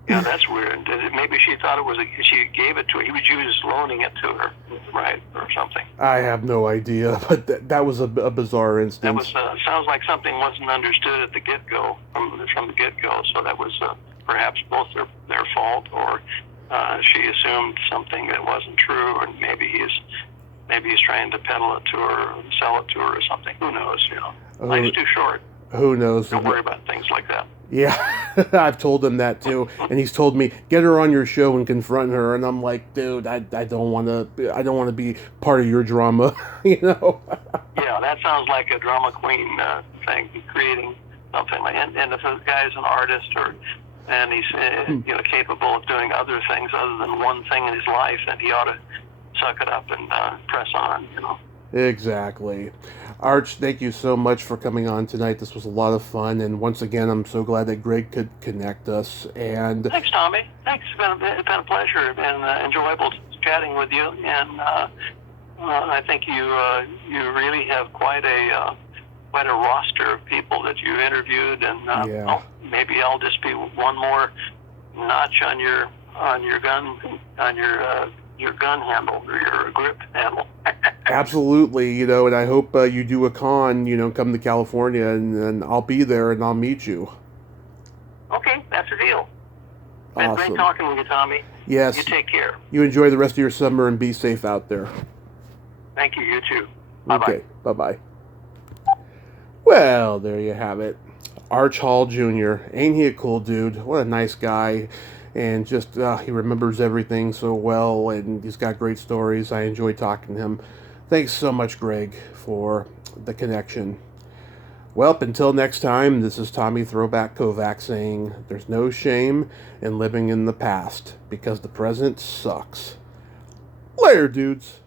Yeah, that's weird. Maybe she thought she gave it to her. He was just loaning it to her, right, or something. I have no idea, but that was a bizarre instance. That was sounds like something wasn't understood at the get-go, from the get-go. So that was perhaps both their fault, or she assumed something that wasn't true, and maybe he's trying to peddle it to her, or sell it to her, or something. Who knows? Life's too short. Who knows? Don't worry about things like that. Yeah, I've told him that too, and he's told me, get her on your show and confront her, and I'm like, dude, I don't want to be part of your drama, Yeah, that sounds like a drama queen thing, creating something like. And if a guy's an artist, and he's capable of doing other things other than one thing in his life, then he ought to suck it up and press on. Exactly. Arch, thank you so much for coming on tonight. This was a lot of fun, and once again, I'm so glad that Greg could connect us. And thanks, Tommy. Thanks. It's been a pleasure and enjoyable chatting with you. And I think you really have quite a roster of people that you interviewed. And maybe I'll just be one more notch on your gun handle, or your grip handle. Absolutely, and I hope you do a con, come to California, and I'll be there and I'll meet you. Okay, that's the deal. Awesome. Been great talking with you, Tommy. Yes. You take care. You enjoy the rest of your summer and be safe out there. Thank you. You too. Bye-bye. Okay, bye-bye. Well, there you have it. Arch Hall Jr. Ain't he a cool dude? What a nice guy. And just, he remembers everything so well, and he's got great stories. I enjoy talking to him. Thanks so much, Greg, for the connection. Well, until next time, this is Tommy Throwback Kovac saying there's no shame in living in the past, because the present sucks. Later, dudes.